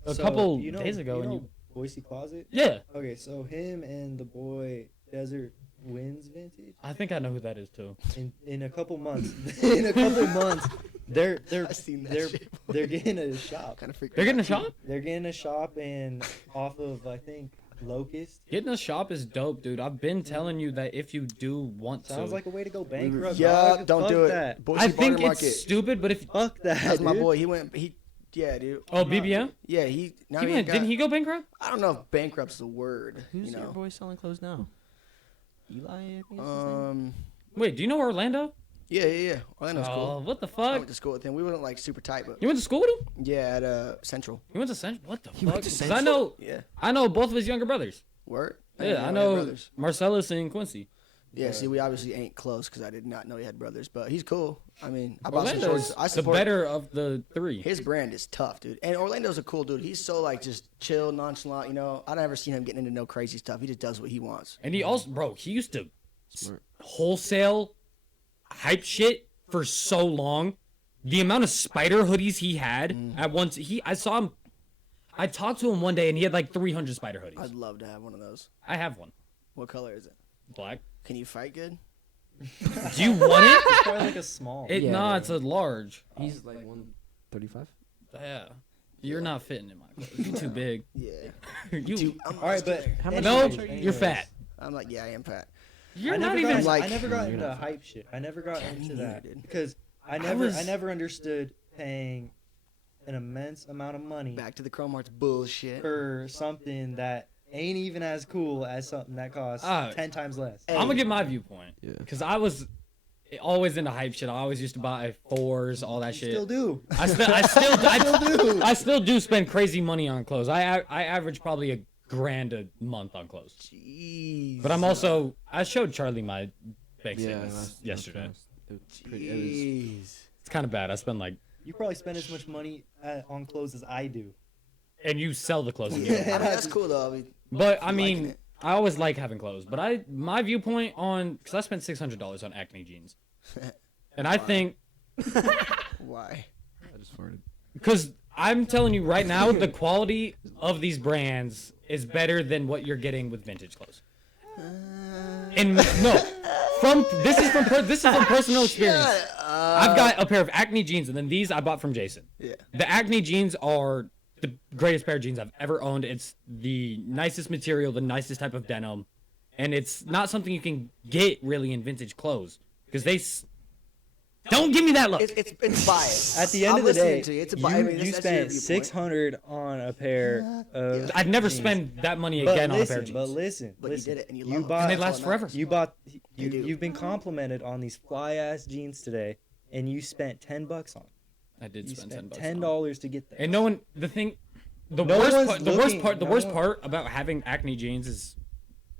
a So, couple you know- days ago, you and know you Boise Closet. yeah, Okay, so him and the boy Desert Winds Vintage. I think I know who that is too. In a couple months, in a couple months, they're I seen that they're shit. they're getting a shop. Kind of freaked They're me getting a out. shop. They're getting a shop and off of I think Locust. Getting a shop is dope, dude. I've been telling you that if you do want Sounds to, like a way to go bankrupt. Yeah, dog. don't Fuck do it. that. Boise I Barter think Market. it's stupid. But if Fuck that. That's my dude. boy. Yeah, dude. oh BBM, Yeah, he. Now he he went, got, didn't he go bankrupt? I don't know if bankrupt's the word. Who's you your know. boy selling clothes now? Eli, I think is his name? Wait, do you know Orlando? Yeah. Orlando's Oh, cool. what the I fuck? went to school with him. We wasn't like super tight, but You went to school with him? yeah, at Central. You went to Central? What the He fuck? went to 'Cause Central? Yeah. I know both of his younger brothers. Word. Yeah, I he know had brothers. Marcellus and Quincy. Yeah, see, we obviously ain't close because I did not know he had brothers, but he's cool. I mean, I bought some Orlando's shorts. I the support. better of the three. His brand is tough, dude. And Orlando's a cool dude. He's so like just chill, nonchalant. You know, I never seen him getting into no crazy stuff. He just does what he wants. And he also, bro, he used to Smart. wholesale hype shit for so long. The amount of spider hoodies he had at once, I saw him. I talked to him one day and he had like 300 spider hoodies. I'd love to have one of those. I have one, What color is it? black. Can you fight good? Do you want it? It's probably like a small. It Yeah, nah, yeah. it's a large. He's like 135. Yeah, you're not fitting in my clothes. You too big. Yeah. you. Dude, I'm All right, but How much no, do you you're fat. I'm like, yeah, I am fat. You're I not never even got, like- I never got You're into not hype shit. I never got Yeah, me into neither, that dude. because I never understood paying an immense amount of money Back to the Chrome Hearts bullshit. for something that ain't even as cool as something that costs 10 times less. Hey. I'm gonna give my viewpoint. Yeah. Because I was always into hype shit. I always used to buy 4s, all that You shit. still do. I still do spend crazy money on clothes. I average probably $1,000 a month on clothes. Jeez. But I showed Charlie my bank Yeah. statements yesterday. It was Jeez. It's kind of bad. I spend like, You probably spend as much money on clothes as I do. and you sell the clothes. And Yeah, get it. I mean, that's cool though. I mean, But I liking mean, it. I always like having clothes. But my viewpoint on, because I spent $600 on Acne jeans, and I think why? I just farted. because I'm telling you right now, the quality of these brands is better than what you're getting with vintage clothes. And no, this is from personal experience. I've got a pair of Acne jeans, and then these I bought from Jason. Yeah. The Acne jeans are the greatest pair of jeans I've ever owned. It's the nicest material, the nicest type of denim, and it's not something you can get really in vintage clothes because don't give me that look. It's biased. At the end I'm of the listening day, to you. It's a bias. I mean, you that's your spent viewpoint. $600 on a pair of. I'd never jeans. spend that money But again on a listen, pair of jeans. but listen, But listen. you did it, and you You love them. bought- And they That's all last that forever. matters. You bought. They do. You've been complimented on these fly ass jeans today, and you spent $10 on. I did You spend spent $10. $10 to get them. And no one, the No worst one's part, looking- the no worst one- part about having Acne jeans is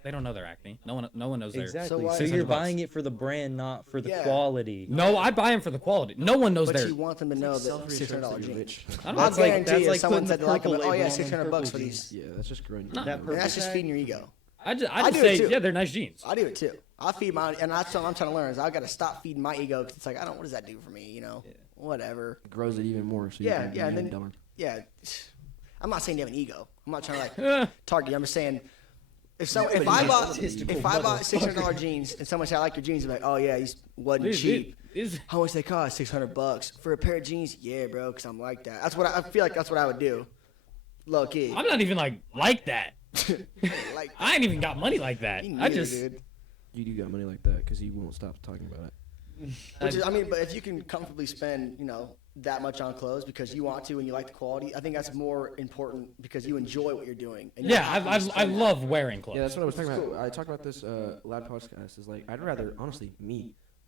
they don't know they're Acne. No one knows they're. Exactly. why- So you're $600. buying it for the brand, not for the Yeah. quality. No, I buy them for the quality. No one knows But they're. you want them to know that $600 you're jeans. rich. I don't I'll That's like- guarantee that's you, like if someone putting said the they like them, purple oh yeah, label on $600 purple for these. Yeah, that's just growing. No. That And that's just tag? feeding your ego. I I just do say, it too. yeah, they're nice jeans. I do it too. I feed my, and that's what I'm trying to learn. Is I got to stop feeding my ego because it's like, what does that do for me? You know, whatever. It grows it even more. So Yeah, you can yeah, and be then dumber. yeah. I'm not saying you have an ego. I'm not trying to Eh, like target you. I'm just saying if I but bought statistical $600 jeans and someone said I like your jeans, I'm like, oh yeah, these wasn't these- cheap. these- How much they cost? $600 for a pair of jeans? Yeah, bro, because I'm like that. That's what I feel like. That's what I would do. Low key. I'm not even like that. like I ain't even got money like that. me I neither, just. dude. You do got money like that because you won't stop talking about it. Which is, I mean, but if you can comfortably spend, that much on clothes because you want to and you like the quality, I think that's more important because you enjoy what you're doing. And you're Yeah, happy to I spend that. love wearing clothes. Yeah, that's what I was talking about. I talked about this loud podcast. Is like I'd rather honestly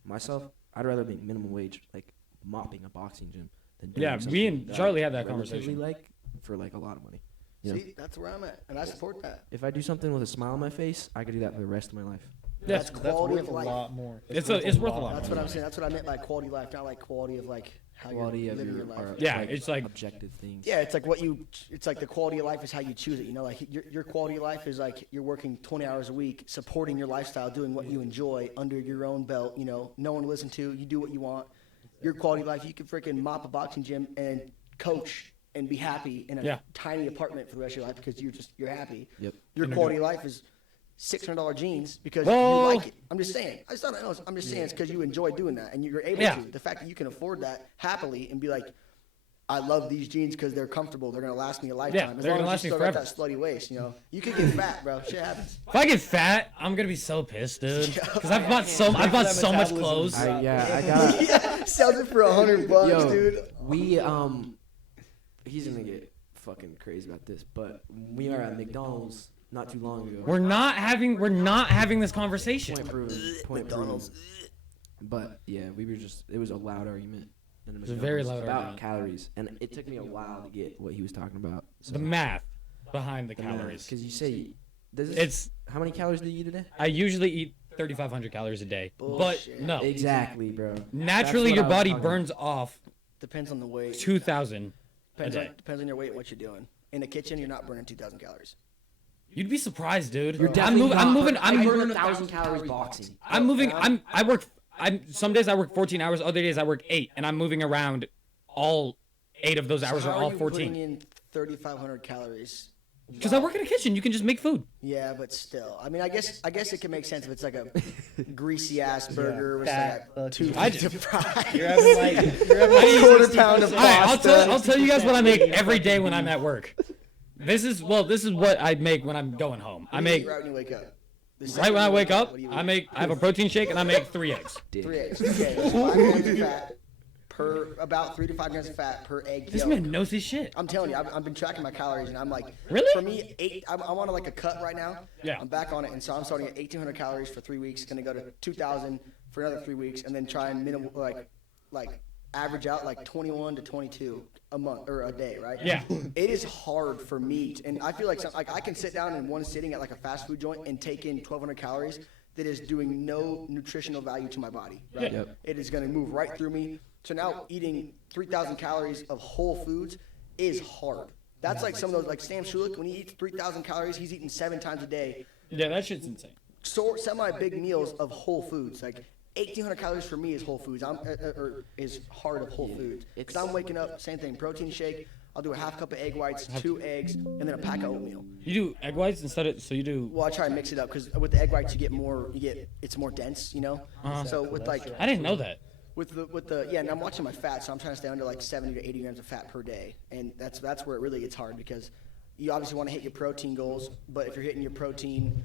myself. I'd rather make minimum wage like mopping a boxing gym than doing Yeah, something me and that Charlie I had that relatively conversation. like for like a lot of money. You know? See, that's where I'm at, and I support that. If I do something with a smile on my face, I could do that for the rest of my life. Yeah, That's quality worth of a life. lot more. It's worth a lot. That's what I'm saying. That's what I meant by quality of life, not like quality of like how Quality you're of living your, your life. or, Yeah, it's like- objective things. Yeah, it's like it's like the quality of life is how you choose it. Like your quality of life is like you're working 20 hours a week, supporting your lifestyle, doing what you enjoy under your own belt. No one to listen to. You do what you want. Your quality of life, you can freaking mop a boxing gym and coach and be happy in a Yeah. tiny apartment for the rest of your life because you're happy. Yep. Your quality of life is $600 jeans because Well- you like it. I'm just saying. I'm just saying it's because you enjoy doing that and you're able Yeah. to. The fact that you can afford that happily and be like, I love these jeans because they're comfortable. They're gonna last me a lifetime. As they're long gonna as last you me still got forever. that slutty waist, You could get fat, bro. Shit happens. If I get fat, I'm gonna be so pissed, dude. Because I've bought so much metabolism. clothes. I got. Yeah, sells it for $100, Yo, dude. we he's gonna get fucking crazy about this, but we are at McDonald's not too long ago. We're not having this conversation. Point proven. Point McDonald's. proven. But yeah, we were just. It was a loud argument. And it was a very loud about argument. calories, and it took me a while to get what he was talking about. So, The math behind the calories. Because you say, does this, It's how many calories do you eat today? I usually eat 3,500 calories a day, Bullshit. but no, Exactly, bro. naturally That's your what I was body talking burns off Depends on the weight. 2,000 a Depends day. on your weight and what you're doing. In the kitchen, you're not burning 2,000 calories. You'd be surprised, dude. You're I'm definitely moving. I'm not- moving. I I'm burn moving. 1,000 calories boxing. I'm moving. I work. Some days I work 14 hours. Other days I work 8, and I'm moving around. All 8 of those hours so are how all you 14. putting in 3,500 calories? Because I work in a kitchen, you can just make food. Yeah, but still, I mean, I guess it can make sense if it's like a greasy ass burger with fat like two fucking- deep fried. You're having like quarter pound of All right, pasta. I'll tell you guys what I make every day when I'm at work. This is what I make when I'm going home. I make Right when you wake up. Right when I wake up, What do you I eat? have a protein shake and I make 3 eggs. 3 eggs. Okay, so 5 grams of fat per, about 3 to 5 grams of fat per egg This yolk. man knows his shit. I'm telling you, I've been tracking my calories, and I'm like, Really? For me, I'm on like a cut right now. Yeah. I'm back on it, and so I'm starting at 1,800 calories for 3 weeks. Gonna go to 2,000 for another 3 weeks, and then try and minimum like average out like 21 to 22 a month or a day, right? Yeah. It is hard for me, and I feel like I can sit down in one sitting at like a fast food joint and take in 1,200 calories that is doing no nutritional value to my body. Right? Yeah. It is gonna move right through me. So now eating 3,000 calories of whole foods is hard. That's like some of those, like Sam Shulik, when he eats 3,000 calories, he's eating 7 times a day. Yeah, that shit's insane. So semi-big meals of whole foods. Like 1,800 calories for me is whole foods. Or is hard of whole foods. Because I'm waking up, same thing, protein shake. I'll do a half cup of egg whites, 2 eggs, and then a pack of oatmeal. You do egg whites instead of, so you do, Well, I try and mix it up because with the egg whites it's more dense, you know. So with like I didn't know that. with the and I'm watching my fat, so I'm trying to stay under like 70 to 80 grams of fat per day, and that's where it really gets hard because you obviously want to hit your protein goals, but if you're hitting your protein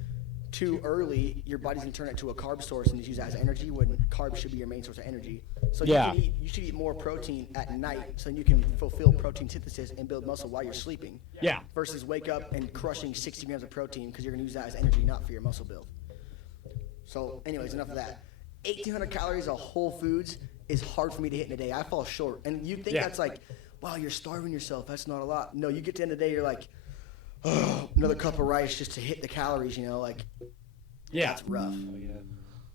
too early, your body's gonna turn it to a carb source and just use that as energy when carbs should be your main source of energy. So Yeah. you should eat more protein at night so you can fulfill protein synthesis and build muscle while you're sleeping. Yeah. Versus wake up and crushing 60 grams of protein because you're gonna use that as energy, not for your muscle build. So, anyways, enough of that. 1,800 calories of whole foods is hard for me to hit in a day. I fall short, and you think Yeah. that's like, wow, you're starving yourself. That's not a lot. No, you get to the end of the day, you're like, oh, another cup of rice just to hit the calories. You know, like Yeah. that's rough.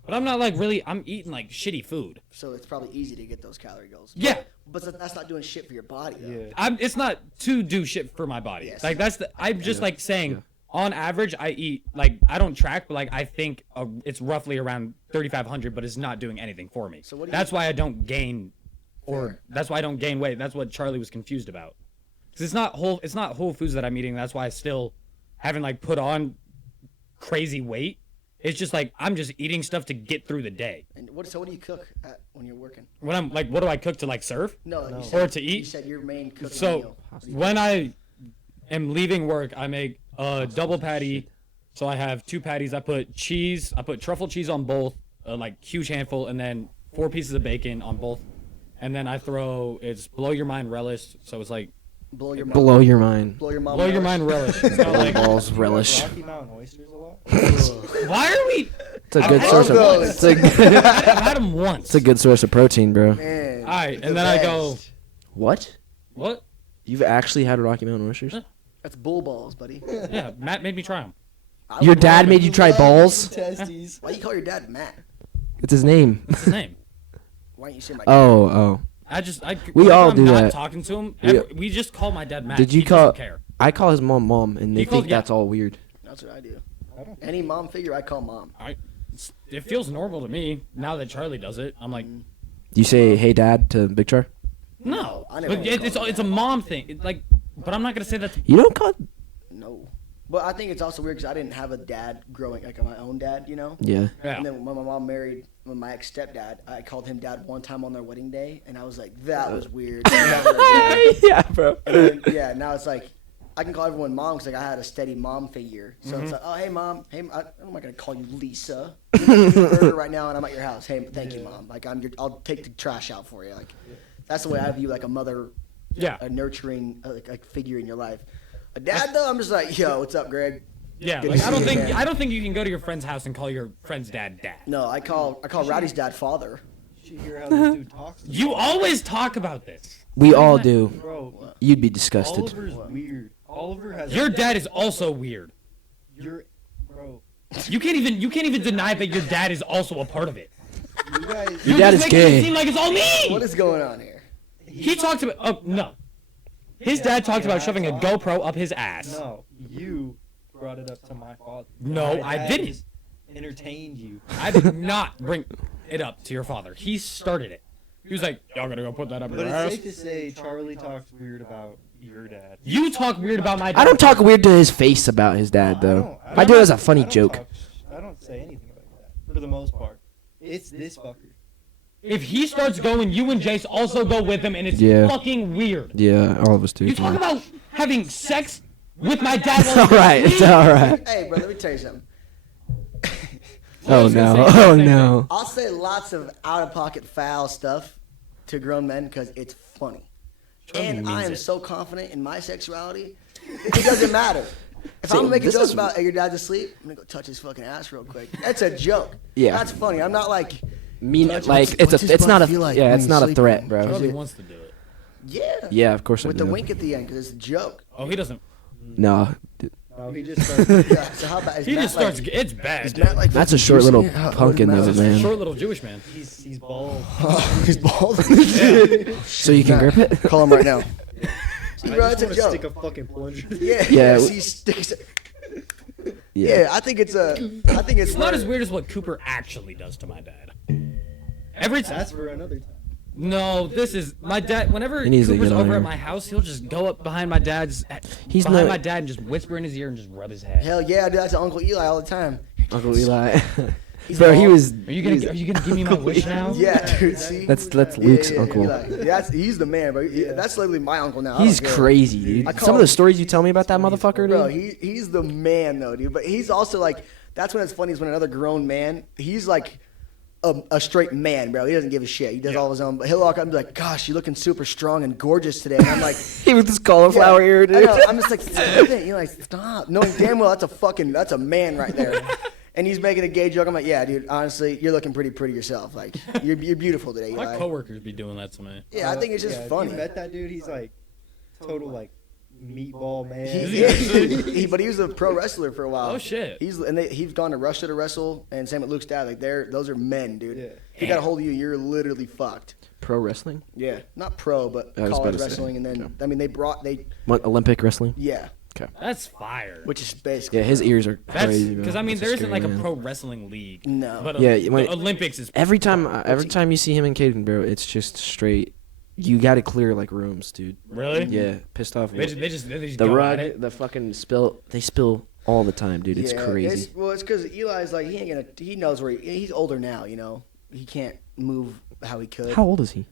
But I'm not like really, I'm eating like shitty food. So it's probably easy to get those calorie goals. Yeah. But that's not doing shit for your body. Though. Yeah. It's not to do shit for my body. Yes. Like I'm just like saying, on average, I eat, like, I don't track, but like I think it's roughly around 3,500, but it's not doing anything for me. So what do you That's eat? why I don't gain, Fair. that's why I don't gain weight. That's what Charlie was confused about. Because it's not whole foods that I'm eating. That's why I still haven't like put on crazy weight. It's just like I'm just eating stuff to get through the day. And what do you cook when you're working? When I'm like, what do I cook to like serve? No, like you No. said, Or to eat? You said your main cooking So meal. when I am leaving work, I make a double patty. So I have 2 patties. I put cheese. I put truffle cheese on both, like huge handful, and then 4 pieces of bacon on both. And then I throw it's blow your mind relish. So it's like Blow your mom. Blow your mind. Blow your mom. blow your mind relish. It's not like, Balls relish. Rocky Mountain oysters a lot. why are we? It's a good I source of. love those. It's a, good- I've had them once. it's a good source of protein, bro. Man. All right, the and then I go, best. What? what? You've actually had Rocky Mountain oysters? That's bull balls, buddy. Yeah, Matt made me try them. I Your would dad love made it. you try balls? Testes. Why you call your dad Matt? It's his name. What's his name? Why don't you say my? Oh. We We all I'm do not that. talking to him. We- We just call my dad Matt. Did you He doesn't call? care. I call his mom, and they He calls- think yeah. that's all weird. That's what I do. I don't Any mom figure, I call mom. It feels normal to me now that Charlie does it. I'm like, You say, "Hey, Dad" to Big Char? no. I never But call it's him a mom thing. But I'm not gonna say that. You don't call? No. But I think it's also weird because I didn't have a dad growing, like my own dad, you know? Yeah. Yeah. And then when my mom married my ex-stepdad, I called him dad one time on their wedding day, and I was like, that was weird. Never again. Yeah, bro. And then, yeah, now it's like, I can call everyone mom because like I had a steady mom figure. So it's like, oh, hey, mom. Hey, I'm not going to call you Lisa. I'm eating a burger right now, and I'm at your house. Hey, thank you, mom. Like, I'll take the trash out for you. Like, that's the way I view like a mother, Yeah. a nurturing like figure in your life. A dad, though, I'm just like, yo, what's up, Greg? Yeah. Good Like to I don't see you think again. I don't think you can go to your friend's house and call your friend's dad dad. No, I call Rowdy's dad father. You should hear how this dude talks. To You always talk about this. We all do. Bro, You'd be disgusted. Oliver's weird. Oliver has. Your dad is also weird. Your, bro. You can't even deny that your dad is also a part of it. You guys. Your You're dad just is making it gay. seem like it's all me. What is going on here? He talked about. Oh no. His dad talked about shoving a GoPro up his ass. No, you brought it up to my father. No, My I dad didn't. just Entertained you. I did not bring it up to your father. He started it. He was like, "Y'all gotta go put that up But your it's ass." safe to say Charlie talks weird about your dad. You talk weird about my dad. I don't talk weird to his face about his dad, though. I do it as a funny joke. I don't say anything about that for the most part. It's this fucker. If he starts going, you and Jace also go with him, and it's Yeah. fucking weird. Yeah, all of us do. You talk about having sex with my dad. It's all right. It's all right. Hey, bro, let me tell you something. Oh was gonna no! say the Oh same no! I'll say lots of out of pocket foul stuff to grown men because it's funny. And I am so confident in my sexuality, it doesn't matter. If See, I'm making this jokes is- about, hey, your dad's asleep, I'm gonna go touch his fucking ass real quick. That's a joke. Yeah. That's funny. I'm not like, Mean What's- like what's his it's not a butt feel like yeah, when it's he's not a sleeping? threat, bro. Charlie wants to do it. yeah. Yeah, of course I With do. the wink at the end because it's a joke. Oh, he doesn't. No, No, he just started. Yeah. So how about is He Matt just starts. like, It's bad. is Dude. Matt like That's a fucking short little juicing it? How- pumpkin what is though, Matt? man. Short little Jewish man. He's bald. He's bald. So you can Matt, grip it. Call him right now. I Bro, just it's a want to joke. stick a fucking plunger. Yeah. Yeah. Yes, he sticks. Yeah, I think it's It's not as weird as what Cooper actually does to my dad. Every time. That's for another time. No, this is my dad. Whenever He needs to Cooper's get on over here. at my house, he'll just go up behind my dad's. He's behind not- my dad and just whisper in his ear and just rub his head. Hell yeah, I do that to Uncle Eli all the time. Uncle Eli. He's Bro, he bald. was. Are you gonna give me my wish now? Yeah, dude. See. That's Yeah, Luke's yeah, uncle. Eli. He's the man, bro. That's literally my uncle now. I He's don't care. crazy, dude. I call Some of the him- stories you tell me about that motherfucker, Bro, dude. he's the man though, dude. But he's also like, that's when it's funny is when another grown man, he's like a straight man, bro. He doesn't give a shit. He does all his own. But he'll walk up and be like, "Gosh, you're looking super strong and gorgeous today." And I'm like, He with his cauliflower ear, I dude. know, I'm just like, stop it. You're like, stop. Knowing damn well that's a man right there. And he's making a gay joke. I'm like, yeah, dude. Honestly, you're looking pretty yourself. Like, you're beautiful today, My Eli. coworkers be doing that to me. Yeah, I think it's just yeah, funny. If you met that dude, he's like total like meatball man. But he was a pro wrestler for a while. Oh, shit. He's gone to Russia to wrestle, and same with Luke's dad. Like those are men, dude. Yeah. If he got a hold of you, you're literally fucked. Pro wrestling? Yeah, not pro, but I was about college to say, wrestling, and then okay. I mean they What, Olympic wrestling? yeah, That's fire. which is basically Yeah, his ears are That's crazy. because bro. I mean That's there isn't scary, like a man. pro wrestling league. No. But Yeah, the when- Olympics is Every time you see him and Caden, bro, it's just straight. You got to clear like rooms, dude. really. Yeah, pissed off. They just The go rug, at it. the fucking spill. They spill all the time, dude. It's yeah, crazy. It's because Eli's like he knows where he's older now. You know, he can't move how he could. How old is he?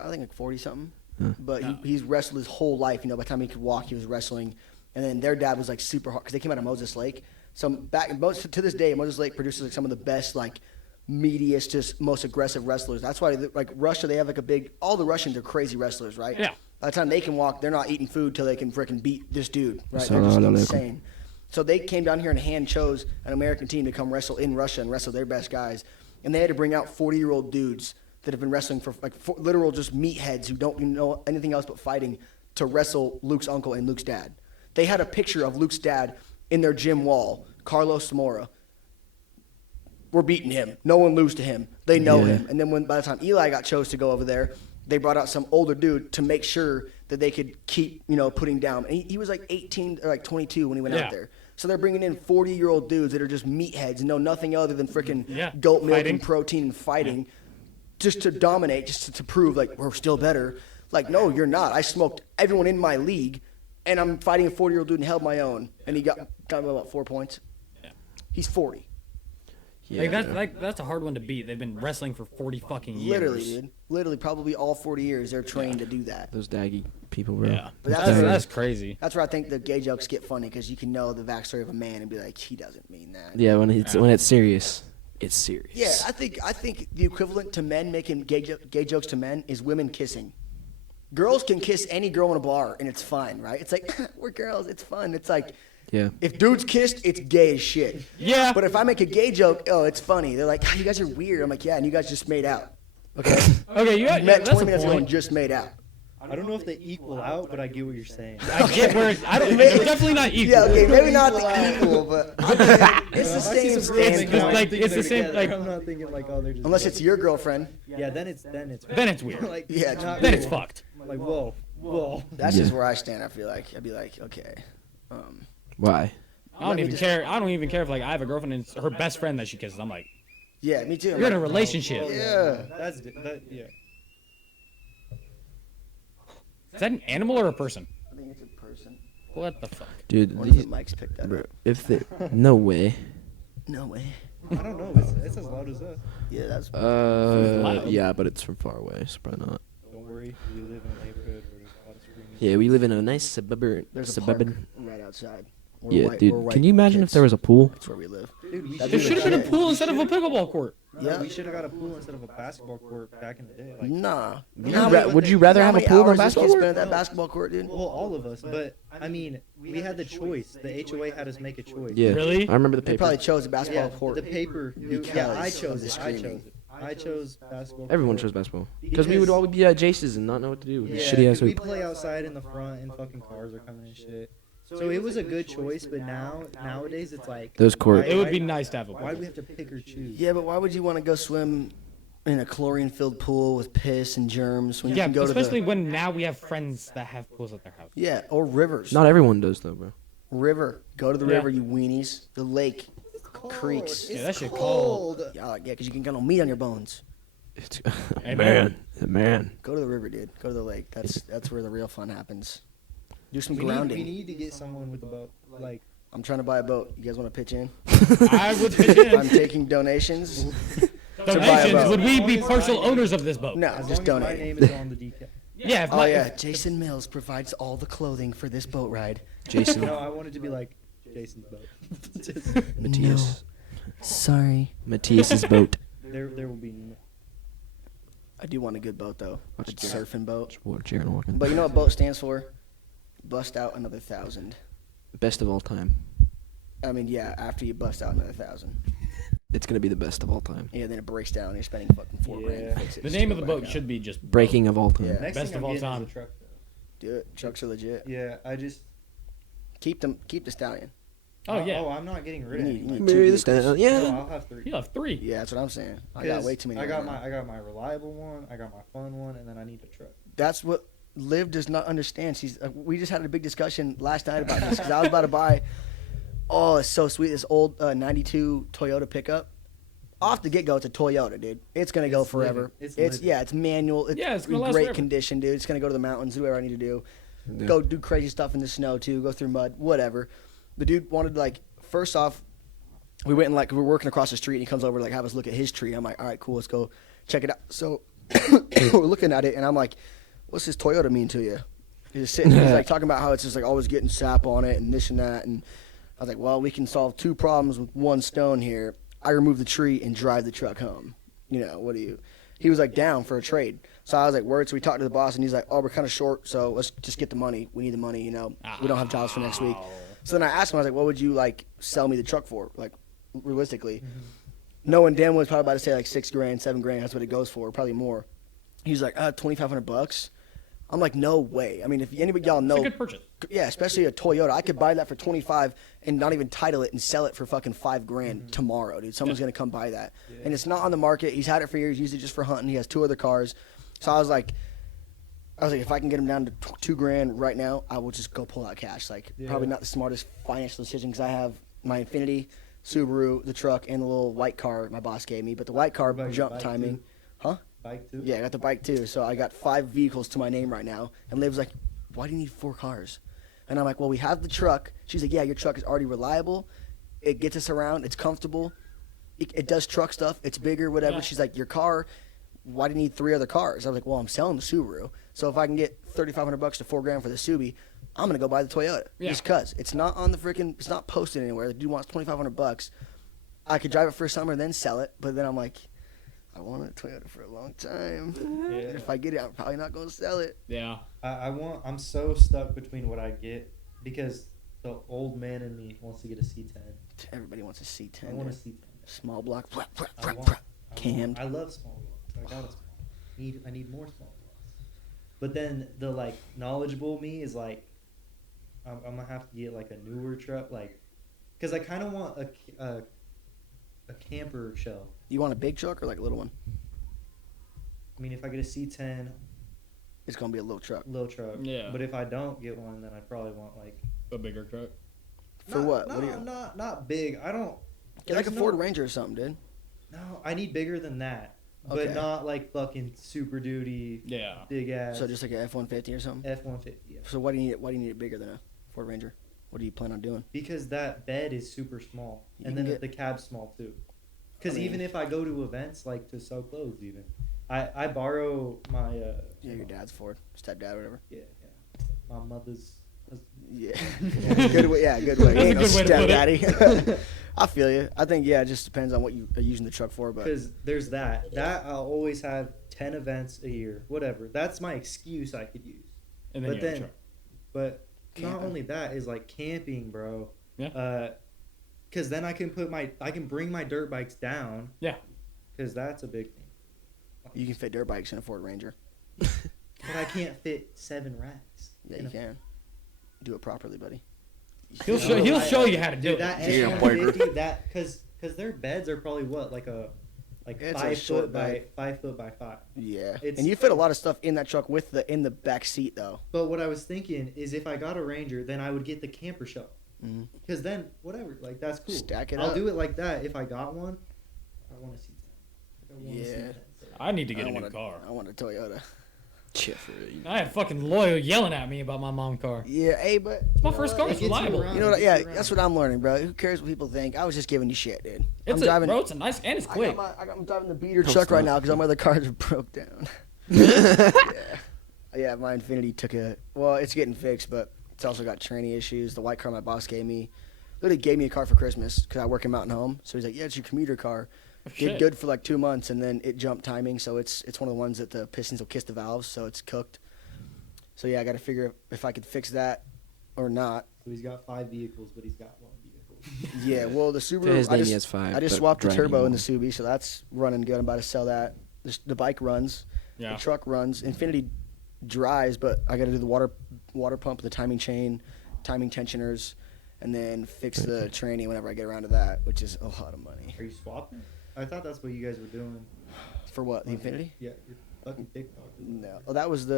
I think like 40 something. Huh. But he's wrestled his whole life. You know, by the time he could walk, he was wrestling. And then their dad was like super hard because they came out of Moses Lake. So to this day, Moses Lake produces like some of the best like meatiest, just most aggressive wrestlers. That's why like Russia, they have like all the Russians are crazy wrestlers, right? Yeah. By the time they can walk, they're not eating food till they can freaking beat this dude, right? Assalamu They're just alaikum. insane. So they came down here and hand chose an American team to come wrestle in Russia and wrestle their best guys. And they had to bring out 40-year-old dudes that have been wrestling for like literal just meatheads who don't even know anything else but fighting to wrestle Luke's uncle and Luke's dad. They had a picture of Luke's dad in their gym wall, Carlos Zamora. We're beating him. No one lose to him. They know Yeah. him. And then by the time Eli got chose to go over there, they brought out some older dude to make sure that they could keep, putting down. And he was like 18 or like 22 when he went Yeah. out there. So they're bringing in 40-year-old dudes that are just meatheads and know nothing other than freaking Yeah. goat milk Fighting. and protein and fighting just to dominate, just to prove like we're still better. Like, no, you're not. I smoked everyone in my league, and I'm fighting a 40-year-old dude and held my own. And he got me about 4 points. Yeah. He's 40. Yeah, That's a hard one to beat. They've been wrestling for 40 fucking years. Literally, dude. Literally, probably all 40 years they're trained to do that. those daggy people, bro. Yeah. But That's crazy. That's where I think the gay jokes get funny because you can know the backstory of a man and be like, he doesn't mean that. Yeah, when it's serious, it's serious. Yeah, I think the equivalent to men making gay jokes to men is women kissing. Girls can kiss any girl in a bar and it's fine, right? It's like we're girls, it's fun. It's like Yeah. if dudes kissed, it's gay as shit. Yeah. But if I make a gay joke, oh, it's funny. They're like, you guys are weird. I'm like, yeah, and you guys just made out. Okay, Okay, you met that's 20 a minutes ago and point. just made out. I don't know if they equal out, but I get what you're saying. I get where I don't. It's definitely not equal. Yeah, okay, maybe not the equal, but it's the If I see same some girls standard. making out, I'm like, thinking it's the they're same, together. like- I'm not thinking like, oh, they're just Unless it's your girlfriend. Yeah, then it's Then it's weird. like Yeah, it's not Then it's cool. fucked. Like whoa. That's Yeah. just where I stand. I feel like I'd be like, okay, Why? I don't Let me even just- care. I don't even care if like I have a girlfriend and it's her best friend that she kisses. I'm like, yeah, me too. I'm you're in a like, relationship. Yeah. Yeah. Is that an animal or a person? I think it's a person. What the fuck? Dude, One of the these, mics picked that bro, up. if they no way. No way. I don't know. It's as loud as us. Yeah, that's. loud. Yeah, but it's from far away, so probably not. Don't worry. We live in a neighborhood where there's a lot of screaming. Yeah, we live in a nice suburban. There's a suburban. park right outside. We're Yeah, white- dude. we're white Can you imagine if kids. there was a pool? That's where we live. Dude, we That'd There be should have been a legit. pool instead of a pickleball court. Yeah. We should have got a pool instead of a basketball court back in the day. Like, Nah. Would you rather have a pool than a basketball spend court? at that basketball court, dude? well, all of us, but I mean, we had the choice. The HOA had us make a choice. Yeah. Really? I remember the They paper. probably chose a basketball Yeah, court. the paper. Because Yeah, I of chose the it. I chose screaming. it. I chose basketball. Everyone court. chose basketball because we would always be at Jace's and not know what to do with Yeah, this shitty ass 'cause we hoop. play outside in the front and fucking cars are coming and shit. So it was a good choice, but nowadays it's like Those courts. It would be nice to have a Why do pool. we have to pick or choose? Yeah, but why would you want to go swim in a chlorine-filled pool with piss and germs when you Yeah, can go especially to the when now we have friends that have pools at their house. or rivers? Not everyone does though, bro. River. Go to the Yeah. river, you weenies. The lake, creeks. Yeah, that shit cold. Yeah, because you can get no meat on your bones. It's Hey, man. Go to the river, dude. Go to the lake. That's where the real fun happens. Do some We grounding. need to get someone with a boat. Like, I'm trying to buy a boat. You guys want to pitch in? I would pitch I'm in. taking donations. Donations. boat. Would we be partial owners of this boat? No, as just long as my donate. name is on the decal. Yeah. If Oh my, yeah, Jason Mills provides all the clothing for this boat ride. Jason. No, I wanted to be like Jason's boat. Matthias. Sorry. Matthias's boat. There will be. No, I do want a good boat though. A surfing boat. Jaron walking. But you know what boat stands for? Bust out another 1,000. Best of all time. I mean, yeah, after you bust out another 1,000. It's gonna be the best of all time. Yeah, then it breaks down and you're spending fucking $4 grand Yeah. to fix it. the Just name go of the back boat out. should be just Breaking of all time. Yeah. next Best thing of I'm all getting time. Is a truck, though. Do it. Trucks are legit. Yeah, I just. Keep the stallion. Oh yeah. Oh, I'm not getting rid of You any. need Marry two the vehicles. stallion. No, Yeah. I'll have 3. You have 3. Yeah, that's what I'm saying. I got way too many. I got right now. I got my reliable one. I got my fun one, and then I need a truck. That's what Liv does not understand. We just had a big discussion last night about this because I was about to buy. Oh, it's so sweet. This old '92 Toyota pickup. Off the get go, it's a Toyota, dude. It's gonna go It's forever. living. It's It's living. yeah, it's manual. It's, Yeah, it's gonna in last great forever. condition, dude. It's gonna go to the mountains, do whatever I need to do. Yeah. Go do crazy stuff in the snow too. Go through mud, whatever. The dude wanted like first off, we went and like we were working across the street, and he comes over to like have us look at his tree. I'm like, all right, cool, let's go check it out. So we're looking at it, and I'm like, what's this Toyota mean to you? He's just sitting, he's like talking about how it's just like always getting sap on it and this and that, and I was like, well, we can solve 2 problems with 1 stone here. I remove the tree and drive the truck home. You know, what do you? He was like down for a trade. So I was like, word. So we talked to the boss, and he's like, oh, we're kind of short, so let's just get the money. We need the money, you know. We don't have jobs for next week. So then I asked him, I was like, what would you like sell me the truck for, like realistically? Knowing Dan was probably about to say like $6 grand, $7 grand. That's what it goes for, probably more. He's like, $2,500. I'm like, no way. I mean, if anybody y'all It's know, a good purchase. yeah, especially a Toyota, I could buy that for 25 and not even title it and sell it for fucking $5 grand tomorrow, dude. Someone's gonna come buy that, and it's not on the market. He's had it for years, used it just for hunting. He has 2 other cars, so I was like, if I can get him down to $2 grand right now, I will just go pull out cash. Like, probably not the smartest financial decision because I have my Infiniti, Subaru, the truck, and the little white car my boss gave me. But the white car What about your jump bike, timing, too? huh? Bike too. Yeah, I got the bike too. So I got 5 vehicles to my name right now. And Liv's like, why do you need 4 cars? And I'm like, well, we have the truck. She's like, yeah, your truck is already reliable. It gets us around. It's comfortable. It does truck stuff. It's bigger, whatever. Yeah. She's like, your car, why do you need 3 other cars? I was like, well, I'm selling the Subaru. So if I can get $3,500 to $4 grand for the Subi, I'm going to go buy the Toyota. Yeah. Just because. It's not on the freaking, it's not posted anywhere. The dude wants $2,500. I could drive it for a summer and then sell it. But then I'm like, I wanted a Toyota for a long time. Yeah. And if I get it, I'm probably not going to sell it. Yeah. I'm so stuck between what I get because the old man in me wants to get a C10. Everybody wants a C10. I want a dude. C10. Small block. I want- Cammed. I love small blocks. I got a small. I need more small blocks. But then the like knowledgeable me is like, I'm gonna have to get like a newer truck, like, cause I kind of want a camper shell. You want a big truck or like a little one? I mean, if I get a C10 It's going to be a little truck. little truck. Yeah. But if I don't get one, then I probably want like. A bigger truck. For what? What do you- Not big. I don't. Get like a there's Ford no- Ranger or something, dude. No, I need bigger than that. But Okay. not like fucking super duty, Yeah. big ass. So just like a F-150 or something? F-150. Yeah. So why do you need it? Why do you need it bigger than a Ford Ranger? What do you plan on doing? Because that bed is super small, You and can then get- the cab's small too. Because I mean- even if I go to events like to sell clothes, even I borrow my Yeah, your dad's Ford, stepdad, or whatever. my mother's Yeah. Good way. Yeah, good way. That's a Ain't no good way to put it. stepdaddy. I feel you. I think it just depends on what you are using the truck for. But Because there's that. That I'll always have 10 events a year, whatever. That's my excuse I could use. And then But you have a then, truck. but not Camping. only that is like camping, bro. Yeah. Because then I can bring my dirt bikes down. Yeah. Because that's a big thing. you can fit dirt bikes in a Ford Ranger. But I can't fit 7 racks. Yeah, in you a- can. Do it properly, buddy. He'll show you how to do Dude, it. that Yeah, F-150, that because their beds are probably what like It's a 5 short foot by bed. 5 foot by 5. Yeah. It's- And you fit a lot of stuff in that truck with in the back seat though. But what I was thinking is if I got a Ranger, then I would get the camper shell. Mhm. Because then whatever, like that's cool. Stack it I'll up. do it like that if I got one. I want to see 10. I wanna see Yeah. 10. I need to get I a new want car. I want a Toyota. Yeah, for real. I had fucking Loyal yelling at me about my mom car. Yeah, hey, but It's my you know first what? car. It's It gets you reliable. around. You know what? It Yeah, gets you that's around. what I'm learning, bro. Who cares what people think? I was just giving you shit, dude. It's I'm driving. bro. It's a nice and it's quick. I'm driving the beater Oh, truck right stop. now because all my other cars are broke down. yeah, my Infinity took a. Well, it's getting fixed, but it's also got tranny issues. The white car my boss gave me, literally gave me a car for Christmas because I work in Mountain Home. So he's like, "Yeah, it's your commuter car." Did Shit. good for like 2 months, and then it jumped timing. So it's one of the ones that the pistons will kiss the valves, so it's cooked. So yeah, I got to figure if I could fix that or not. So he's got 5 vehicles, but he's got 1 vehicle. Yeah, well the To Subaru. his name, I he just, has 5. I just but swapped the driving turbo in the more. Subi, so that's running good. I'm about to sell that. The bike runs. Yeah. The truck runs. Infinity dries, but I got to do the water pump, the timing chain, timing tensioners, and then fix the tranny whenever I get around to that, which is a lot of money. Are you swapping? I thought that's what you guys were doing. For what? The Infinity? Yeah, you're fucking TikTok. No. Oh, that was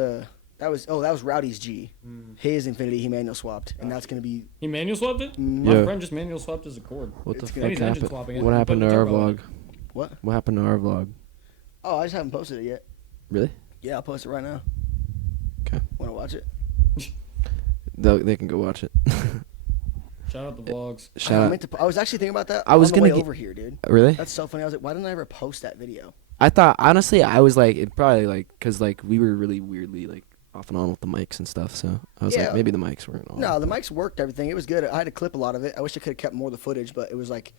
Rowdy's G. Mm. His Infinity he manual swapped, and that's gonna be. He manual swapped it. Mm, My Yeah. friend just manual swapped his Accord. What the It's fuck gonna- He's engine happened? swapping it What and happened putting to the our turbo in. vlog? What? What happened to our vlog? Oh, I just haven't posted it yet. Really? Yeah, I'll post it right now. Okay. Want to watch it? They can go watch it. Shout out the vlogs. I Shout out. meant to. I was actually thinking about that. I was on the gonna way get- over here, dude. Really? That's so funny. I was like, why didn't I ever post that video? I thought honestly, I was like, it probably like, cause like we were really weirdly like off and on with the mics and stuff. So I was Yeah. like, maybe the mics weren't on. No, the mics worked. Everything. It was good. I had to clip a lot of it. I wish I could have kept more of the footage, but it was like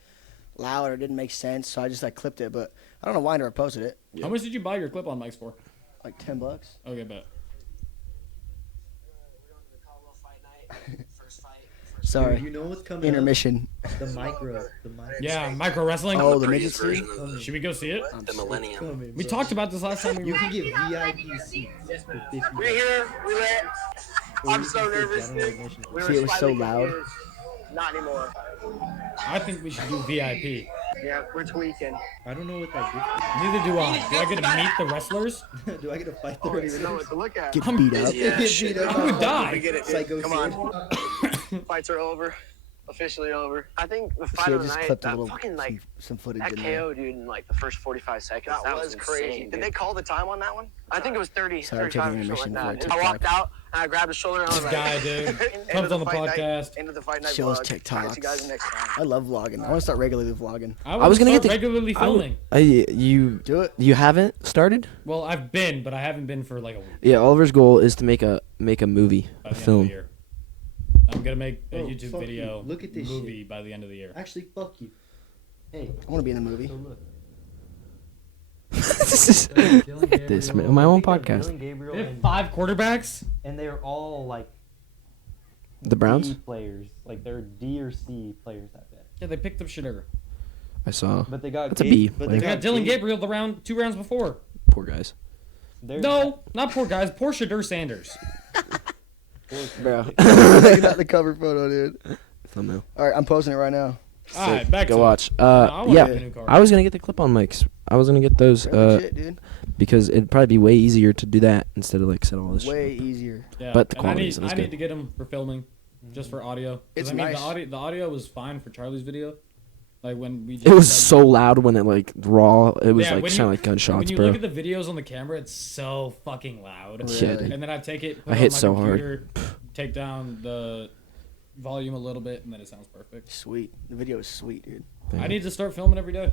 loud or it didn't make sense, so I just like clipped it. But I don't know why I never posted it. Yeah. How much did you buy your clip-on mics for? Like $10. Okay, bet. Sorry. Dude, you know what's coming Intermission. up? The micro. Yeah, micro wrestling. Oh, the midget scene. Should we go see it? I'm The so- Millennium. Coming, We bro. talked about this last time we You were. can get VIP seats for 50. We're here. We lit. I'm so nervous, General dude. admission. We See, were it was so slightly loud. confused. Not anymore. I think we should do VIP. Yeah, we're tweaking. I don't know what that gives Neither do I. Do I get to meet the wrestlers? me. Do I get to fight the I don't even know what wrestlers? to look at. Get I'm- beat up. Yeah, Get shit. beat up. I'm gonna die. We get it, dude. Psycho Come on. Fights are over. Officially over. I think the fight See, I of the just night, clipped a that little fucking like some footage that in there. KO dude in like the first 45 seconds. That was crazy. insane, Did dude. they call the time on that one? I think it was 30, Sorry, 35 or taking something intermission like that. for I walked TikTok. out and I grabbed his shoulder and I was This like, guy, dude. End Comes of on the fight podcast. Night, end of the fight night Shows vlog. TikToks. Talk to you guys next time. I love vlogging. I want to start regularly vlogging. I was gonna start get the- regularly filming. You Do it. you haven't started? Well, I've been, but I haven't been for like a week. Yeah, Oliver's goal is to make a movie, By a the end of film. the year. I'm gonna make a Oh, YouTube fuck video you. Look at this movie by the end of the year. Actually, fuck you. Hey, I want to be in the movie. so look. Look at this, man. My own podcast. Dylan Gabriel They have 5 quarterbacks. and they're all like The Browns? D players, like they're D or C players at best. Yeah, they picked up Shadur. I saw. But they got That's a B But player. They got Dylan Gabriel the 2 rounds before. Poor guys. No, not poor guys. Poor Shadur Sanders. Bro. Look at the cover photo, dude. Thumbnail. All right, I'm posting it right now. All right, back Go to watch. I wanna Yeah, get a new car. I was gonna get the clip-on mics. I was gonna get those They're legit, dude. because it'd probably be way easier to do that instead of like set all this. Way shit. easier. Yeah, But the and I quality need, isn't I as need good. to get them for filming, just for audio. 'Cause It's I mean, nice. the audio was fine for Charlie's video. Like when we. It was just, so loud when it like raw. It was Yeah, like when sounded you- like gunshots, when you bro. look at the videos on the camera, it's so fucking loud. Yeah, dude. And then I take it, put I it hit on my so hard. computer, take down the volume a little bit, and then it sounds perfect. Sweet. The video is sweet, dude. I need to start filming every day.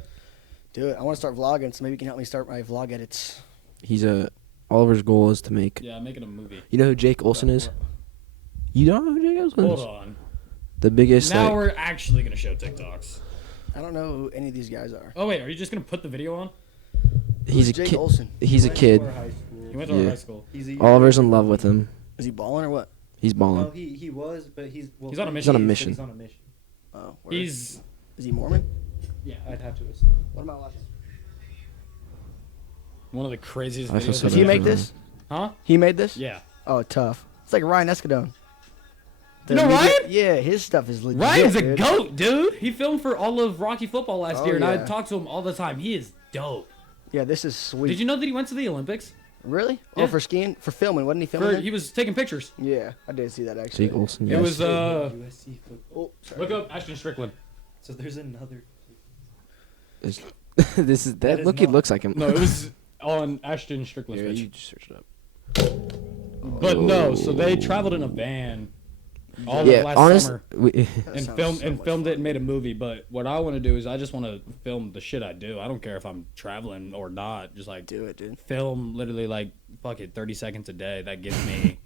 Do it. I want to start vlogging, so maybe you can help me start my vlog edits. He's Oliver's goal is to make. Yeah, I'm making a movie. You know who Jake Olson is? You don't know who Jake Olsen Hold is? on. The biggest. Now like, we're actually gonna show TikToks. I don't know who any of these guys are. Oh wait, are you just gonna put the video on? he's a Who's Jake kid. Olsen? He's a Went to kid. our high school. He went to our Yeah. high school. He's a year Oliver's older in than love me. with him. Is he balling or what? He's balling. No, he was, but he's well, He's on a he mission. He's on a is, but mission. He's on a mission. Oh, word. He's Is he Mormon? yeah, I'd have to assume. What am I watching? one of the craziest I feel videos. so Did I've he bad make for him. this? Huh? He made this? Yeah. Oh, tough. It's like Ryan Escadone. You know Ryan? Yeah, his stuff is legit. Ryan's a dude. goat, dude. He filmed for all of Rocky Football last Oh, year, and I yeah. talk to him all the time. He is dope. Yeah, this is sweet. Did you know that he went to the Olympics? Really? Yeah. Oh, for skiing? For filming? Wasn't he filming? For, there? he was taking pictures. Yeah, I did see that actually. Jake Olsen. It Yes. was USC football. Oh, sorry. look up Ashton Strickland. So there's another. this is That that. is Look, he not- looks like him. No, it was on Ashton Strickland's Yeah, page. you just search it up. But no, so they traveled in a van all Yeah, of last honest. summer We, That and sounds filmed so and much filmed fun. it and made a movie. But what I want to do is I just want to film the shit I do. I don't care if I'm traveling or not. Just like Do it, dude. film literally like fuck it 30 seconds a day. That gives me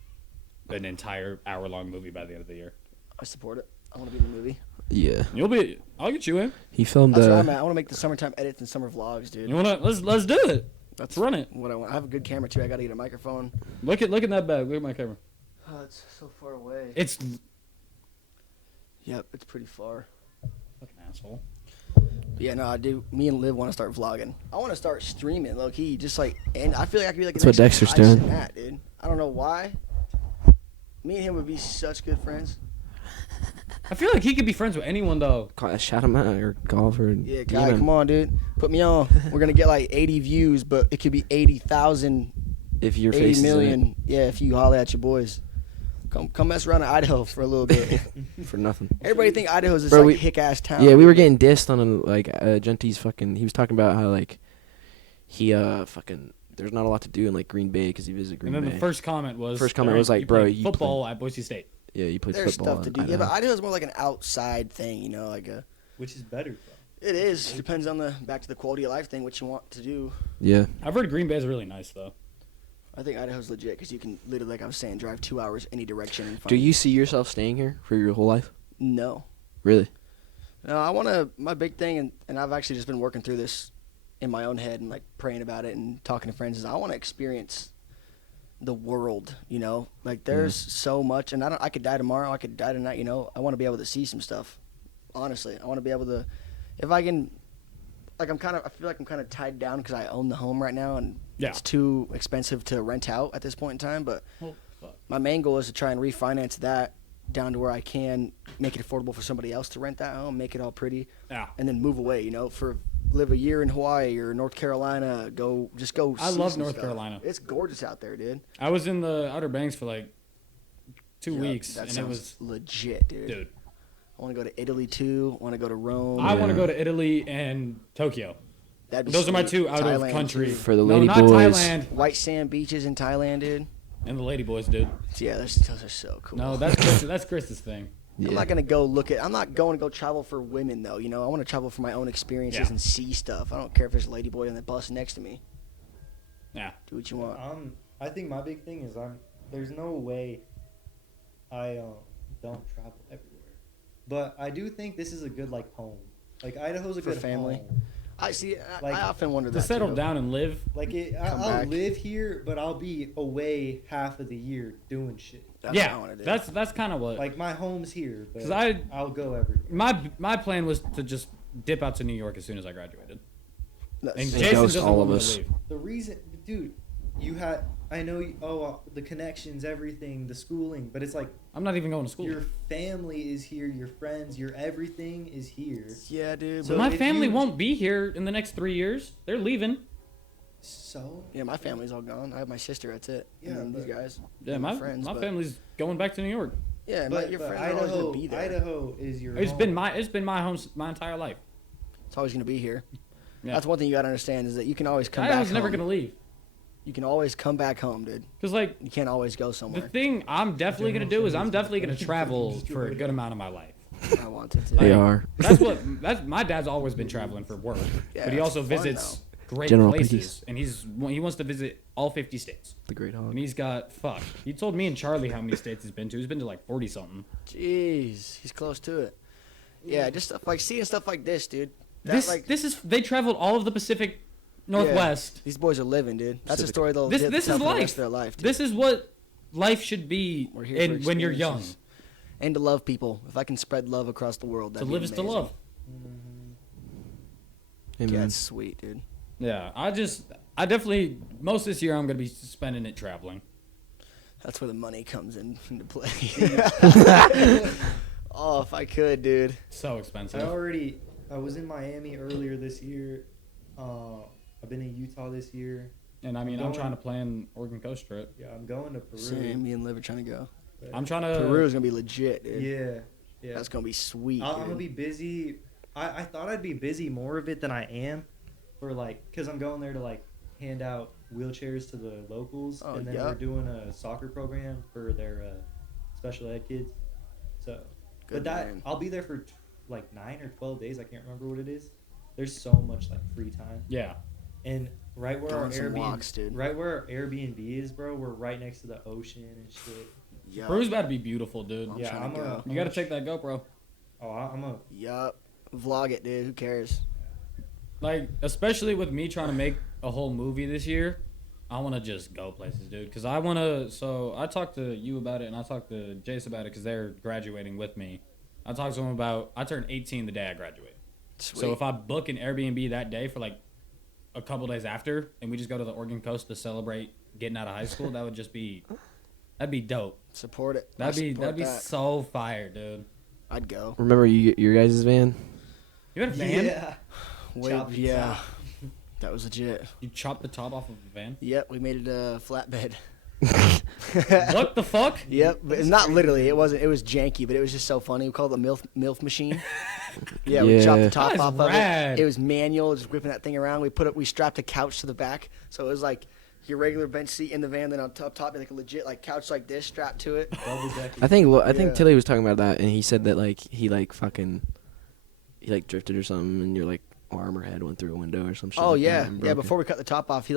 an entire hour-long movie by the end of the year. I support it. I want to be in the movie. yeah, You'll be. I'll get you in. he filmed. That's where I'm at. I want to make the summertime edits and summer vlogs, dude. You wanna let's do it. That's Let's run it. what I want. I have a good camera too. I got to get a microphone. Look at that bag. Look at my camera. Oh, it's so far away. It's Yep, it's pretty far. fucking asshole. But yeah, no, I do. Me and Liv want to start vlogging. I want to start streaming, low key. Just like, and I feel like I could be like. That's what the next Dexter's Tyson doing. Matt, dude. I don't know why. Me and him would be such good friends. I feel like he could be friends with anyone though. Shout him out or golf or Yeah, DM Kai, him. come on, dude. Put me on. We're gonna get like 80 views, but it could be 80,000, If your 80 face is in million. Yeah, if you holler at your boys. Come mess around in Idaho for a little bit. it for nothing. Everybody think Idaho's this Bro, like we- hick ass town. Yeah, we were getting dissed on Genti's fucking. He was talking about how like he fucking. There's not a lot to do in like Green Bay because he visited Green And then Bay. the first comment was. First comment "Alright, was like, you bro, played you football at Boise State. Yeah, he plays There's football. stuff to in do. Yeah, Idaho. but Idaho's more like an outside thing, you know, like a. Which is better, bro. It is. Depends on the back to the quality of life thing, what you want to do. Yeah, I've heard Green Bay is really nice though. I think Idaho's legit because you can literally, like I was saying, drive 2 hours any direction. And find do you see yourself staying here for your whole life? No. Really? No, I want to. My big thing, and I've actually just been working through this in my own head and like praying about it and talking to friends, is I want to experience the world, you know? Like there's so much, and I could die tomorrow, I could die tonight, you know? I want to be able to see some stuff. Honestly, I want to be able to, if I can, like I feel like I'm kind of tied down because I own the home right now and Yeah. it's too expensive to rent out at this point in time, but Well, fuck. my main goal is to try and refinance that down to where I can make it affordable for somebody else to rent that home, make it all pretty, Yeah. and then move away. You know, live a year in Hawaii or North Carolina. Just go. I see love some North stuff. Carolina. It's gorgeous out there, dude. I was in the Outer Banks for like 2 Yup, weeks, that and it sounds was legit, dude. dude. I want to go to Italy too. I want to go to Rome. I want to Yeah. go to Italy and Tokyo. That'd be Those are my sweet. two out Thailand, of country. too. For the no, lady not boys. Thailand White sand beaches in Thailand, dude. and the lady boys, dude. Yeah, those are so cool. No, that's Chris's thing. Yeah. I'm not gonna go look at. I'm not going to go travel for women though. You know, I want to travel for my own experiences Yeah. and see stuff. I don't care if there's a lady boy on the bus next to me. Yeah. Do what you want. I think my big thing is there's no way I don't travel everywhere, but I do think this is a good like home. Like Idaho's a For good family? home. I see. Like, I often wonder To that. settle too. down and live. Like Come I'll back. live here, but I'll be away half of the year doing shit. That's Yeah, what I wanna do. that's kind of what. Like my home's here, but 'Cause I'll go everywhere. my plan was to just dip out to New York as soon as I graduated. That's And so- Jason ghost doesn't all want of me to us. leave. The reason, dude, I know the connections, everything, the schooling, but it's like I'm not even going to school. your family is here, your friends, your everything is here. Yeah, dude. So but my if family you- won't be here in the next 3 years. They're leaving. So yeah, my family's all gone. I have my sister. That's it. Yeah, and then these but- guys. Yeah, and my friends. my but- family's going back to New York. Yeah, but, your but friends are always Idaho, gonna be there. Idaho is your. It's home. been my home my entire life. It's always gonna be here. Yeah. That's one thing you gotta understand is that you can always come I back was never home. gonna leave. You can always come back home, dude. Cause like You can't always go the somewhere. thing I'm definitely gonna do is I'm General definitely gonna Assembly's travel just for a right good now. amount of my life. I want to. They Too. are. That's my dad's always been traveling for work, Yeah, but he it's also fun, visits great General places, and he wants to visit all 50 states. The Great Hog. And he's got he told me and Charlie how many states he's been to. He's been to like 40 something. Jeez, he's close to it. Yeah, just stuff like seeing stuff like this, dude. That, They traveled all of the Pacific Northwest. These boys are living, dude. That's a Pacific. story they'll This tell is for the life. rest of their life. Dude. This is what life should be We're here for when you're young. experiences. And to love people. If I can spread love across the world, To that'd live be is to amazing. love. Hey, Yeah, man. that's sweet, dude. Yeah, I definitely, most of this year I'm going to be spending it traveling. That's where the money comes into play. Oh, if I could, dude. So expensive. I was in Miami earlier this year. I've been in Utah this year. And I mean, I'm trying to plan Oregon Coast trip. Yeah, I'm going to Peru. Same, me and Liv are trying to go. I'm trying to. Peru is gonna be legit, dude. Yeah. That's gonna be sweet. I'm dude. gonna be busy. I thought I'd be busy more of it than I am, for cause I'm going there to hand out wheelchairs to the locals, Oh, and then yeah. we're doing a soccer program for their special ed kids. So, Good man. I'll be there for 9 or 12 days. I can't remember what it is. There's so much free time, Yeah. and right where Go our on some Airbnb, walks, dude. right where our Airbnb is, bro. We're right next to the ocean and shit. Yup. Peru's about to be beautiful, dude. I'm Yeah, trying I'm to go. You got to take that GoPro. Oh, I'm a. Yup. Vlog it, dude. Who cares? Like, especially with me trying to make a whole movie this year, I want to just go places, dude. Because I want to. So I talked to you about it, and I talked to Jace about it because they're graduating with me. I talked to them about. I turned 18 the day I graduate. Sweet. So if I book an Airbnb that day for a couple days after, and we just go to the Oregon Coast to celebrate getting out of high school, that would just be. That'd be dope. Support it. That'd be Support that'd be that. so fire, dude. I'd go. Remember your guys' van? You had a van? Yeah. Wait, Chop the yeah. top. That was legit. You chopped the top off of the van? Yep, we made it a flatbed. What the fuck? Yep, but it's not literally. It wasn't. It was janky, but it was just so funny. We called it the MILF machine. Yeah, we chopped the Yeah. top That is off rad. of it. It was manual, just whipping that thing around. We strapped a couch to the back, so it was like your regular bench seat in the van. Then on top, like a legit couch like this strapped to it. Double decker. I think Yeah. Tilly was talking about that, and he said that he drifted or something, and your arm or head went through a window or some shit. Oh like that yeah, and yeah. broke it. Before we cut the top off, he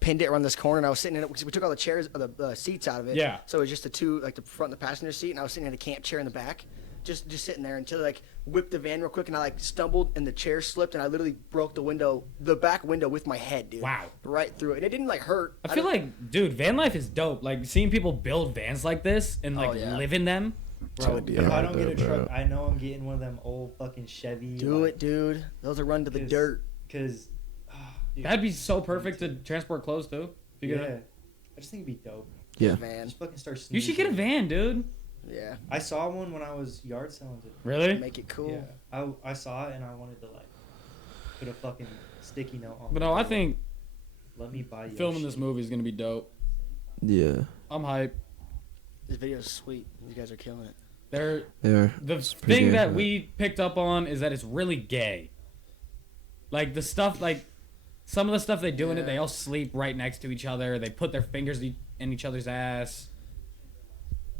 pinned it around this corner, and I was sitting in it because we took all the chairs, the seats out of it. Yeah. So it was just the two, the front and the passenger seat, and I was sitting in a camp chair in the back, just sitting there until they whipped the van real quick, and I stumbled and the chair slipped, and I literally broke the back window with my head, dude. Wow. Right through it, and it didn't hurt. I feel like, dude, van life is dope. Like, seeing people build vans like this and, Oh, yeah. live in them. Bro, would be if I hard don't get a though, truck, bro. I know I'm getting one of them old fucking Chevy. Do it, dude. Those are run to the dirt. Cause, That'd be so perfect to transport clothes, too. If you yeah. get I just think it'd be dope. Yeah. Man. Just fucking start. you should get a sneezing. van, dude. Yeah. I saw one when I was yard selling it. Really? Make it cool. Yeah, I saw it and I wanted to put a fucking sticky note on. But it. no, I think Let me buy you. filming this movie is going to be dope. Yeah. I'm hyped. This video's sweet. You guys are killing it. They're, They are. the pretty thing good, that but- we picked up on is that it's really gay. Like, the stuff, some of the stuff they do in it, Yeah. they all sleep right next to each other. They put their fingers in each other's ass.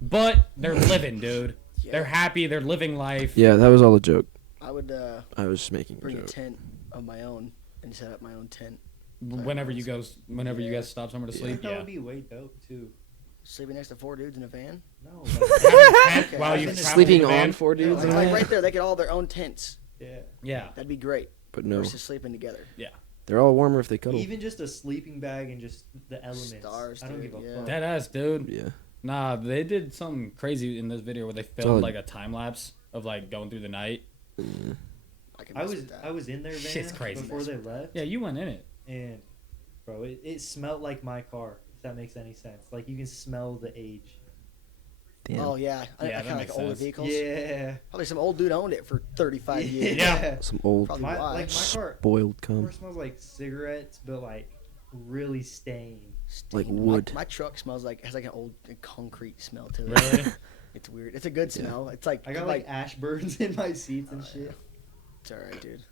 But they're living, dude. Yeah. They're happy. They're living life. Yeah, that was all a joke. I would I was just making a bring a joke. tent of my own and set up my own tent. Whenever you guys stop somewhere to I sleep, think that yeah. would be way dope too. Sleeping next to 4 dudes in a van. No. Tent while you Sleeping travel Sleeping in the van. on 4 dudes. Like, in a like van? right there, they get all their own tents. Yeah. Yeah. That'd be great. But no, Versus sleeping together. they're all warmer if they cuddle. Even just a sleeping bag and just the elements. Stars, I don't dude, give a yeah. fuck. Dead ass, dude. Yeah. Nah, they did something crazy in this video where they all- filmed like a time lapse of going through the night. Yeah. I could I mess was with that. I was in their van Shit's crazy. before they left, Yeah, you went in it. and bro, it smelled like my car. If that makes any sense, you can smell the age. Damn. Oh yeah, I Yeah, that kind of like makes older sense. vehicles. Yeah. Probably some old dude owned it for 35 years. Yeah. Some old Probably My why. my car. boiled My car cum. smells like cigarettes, but really stained. Like Stained. wood. My truck smells has an old concrete smell to it. Really? It's weird. It's a good Yeah. smell. It's like I got ash burns in my seats and Oh, shit. It's alright, dude.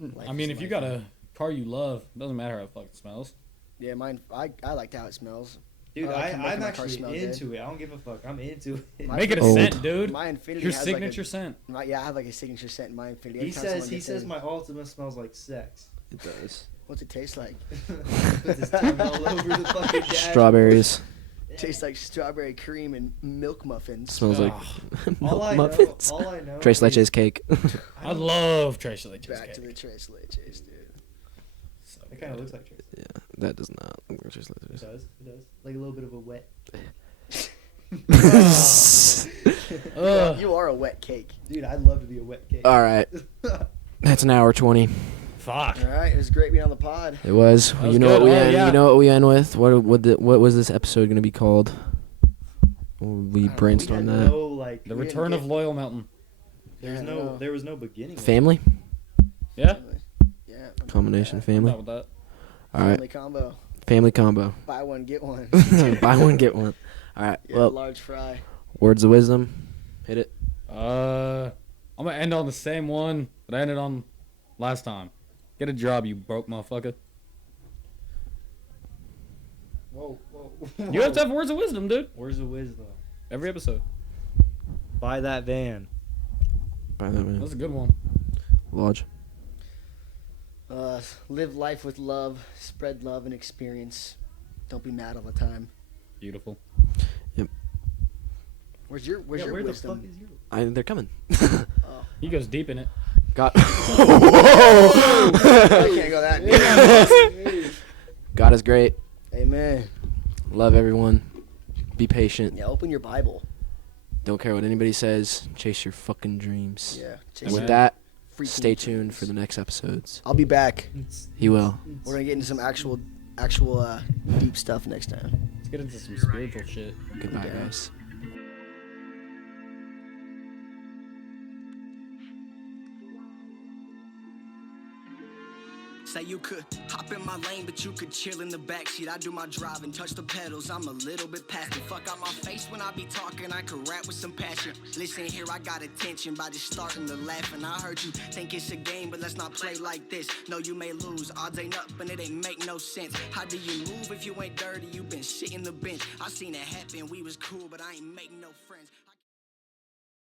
Life I mean, is if you life. got a car you love, it doesn't matter how it fucking smells. Yeah, mine. I liked how it smells. Dude, I like making I'm my car actually smell good. into it. I don't give a fuck. I'm into it. My Make it a Old. scent, dude. My Infinity Your has signature scent. I have a signature scent in my Infinity. He Every time someone says gets in- my Ultima smells like sex. It does. What's it taste like? Puts his tongue all over the fucking dashboard. Strawberries. Tastes like strawberry cream and milk muffins. Smells like All I milk know, muffins. all I know. Tres is- leches cake. I love Trace Leches Back to cake. the Tres Leches, dude. So It kind of good. looks like Tres. Yeah, that does not look like Tres It leches. does. It does. Like a little bit of a wet. Ugh. You are a wet cake. Dude, I'd love to be a wet cake. All right, that's an hour 20. Fuck. All right, it was great being on the pod. It was. That was You know good. what we Oh, end. yeah. You know what we end with. What was this episode gonna be called? We had brainstormed that. No, like The We return didn't of Loyal Mountain. there's Yeah, no no. there was no beginning. of it. Family Yeah. Yeah. I'm combination. down Family. Not with that. with that. All right. Family combo. Family combo. Buy one, get one. Buy one get one. All right. Yeah, Well, large fry. words of wisdom. Hit it. I'm gonna end on the same one that I ended on last time. Get a job, you broke motherfucker. Whoa, whoa. You have to have words of wisdom, dude. Words of wisdom. Every episode. Buy that van. By that man. That's a good one. Lodge. Live life with love. Spread love and experience. Don't be mad all the time. Beautiful. Where's your Yeah, where the wisdom? fuck is your? They're coming. Oh. He goes deep in it. God. I can't go that deep. God is great. Amen. Love everyone. Be patient. Yeah, open your Bible. Don't care what anybody says. Chase your fucking dreams. Yeah. And Amen. with that, freaking stay tuned dreams. for the next episodes. I'll be back. He will. We're gonna get into some actual deep stuff next time. Let's get into some spiritual shit. Goodbye, Yeah. guys. Say you could hop in my lane, but you could chill in the backseat. I do my driving, touch the pedals. I'm a little bit past it. Fuck out my face when I be talking. I could rap with some passion. Listen here, I got attention by just starting to laugh. And I heard you think it's a game, but let's not play like this. No, you may lose. Odds ain't up, and it ain't make no sense. How do you move if you ain't dirty? You been sitting the bench. I seen it happen. We was cool, but I ain't make no friends.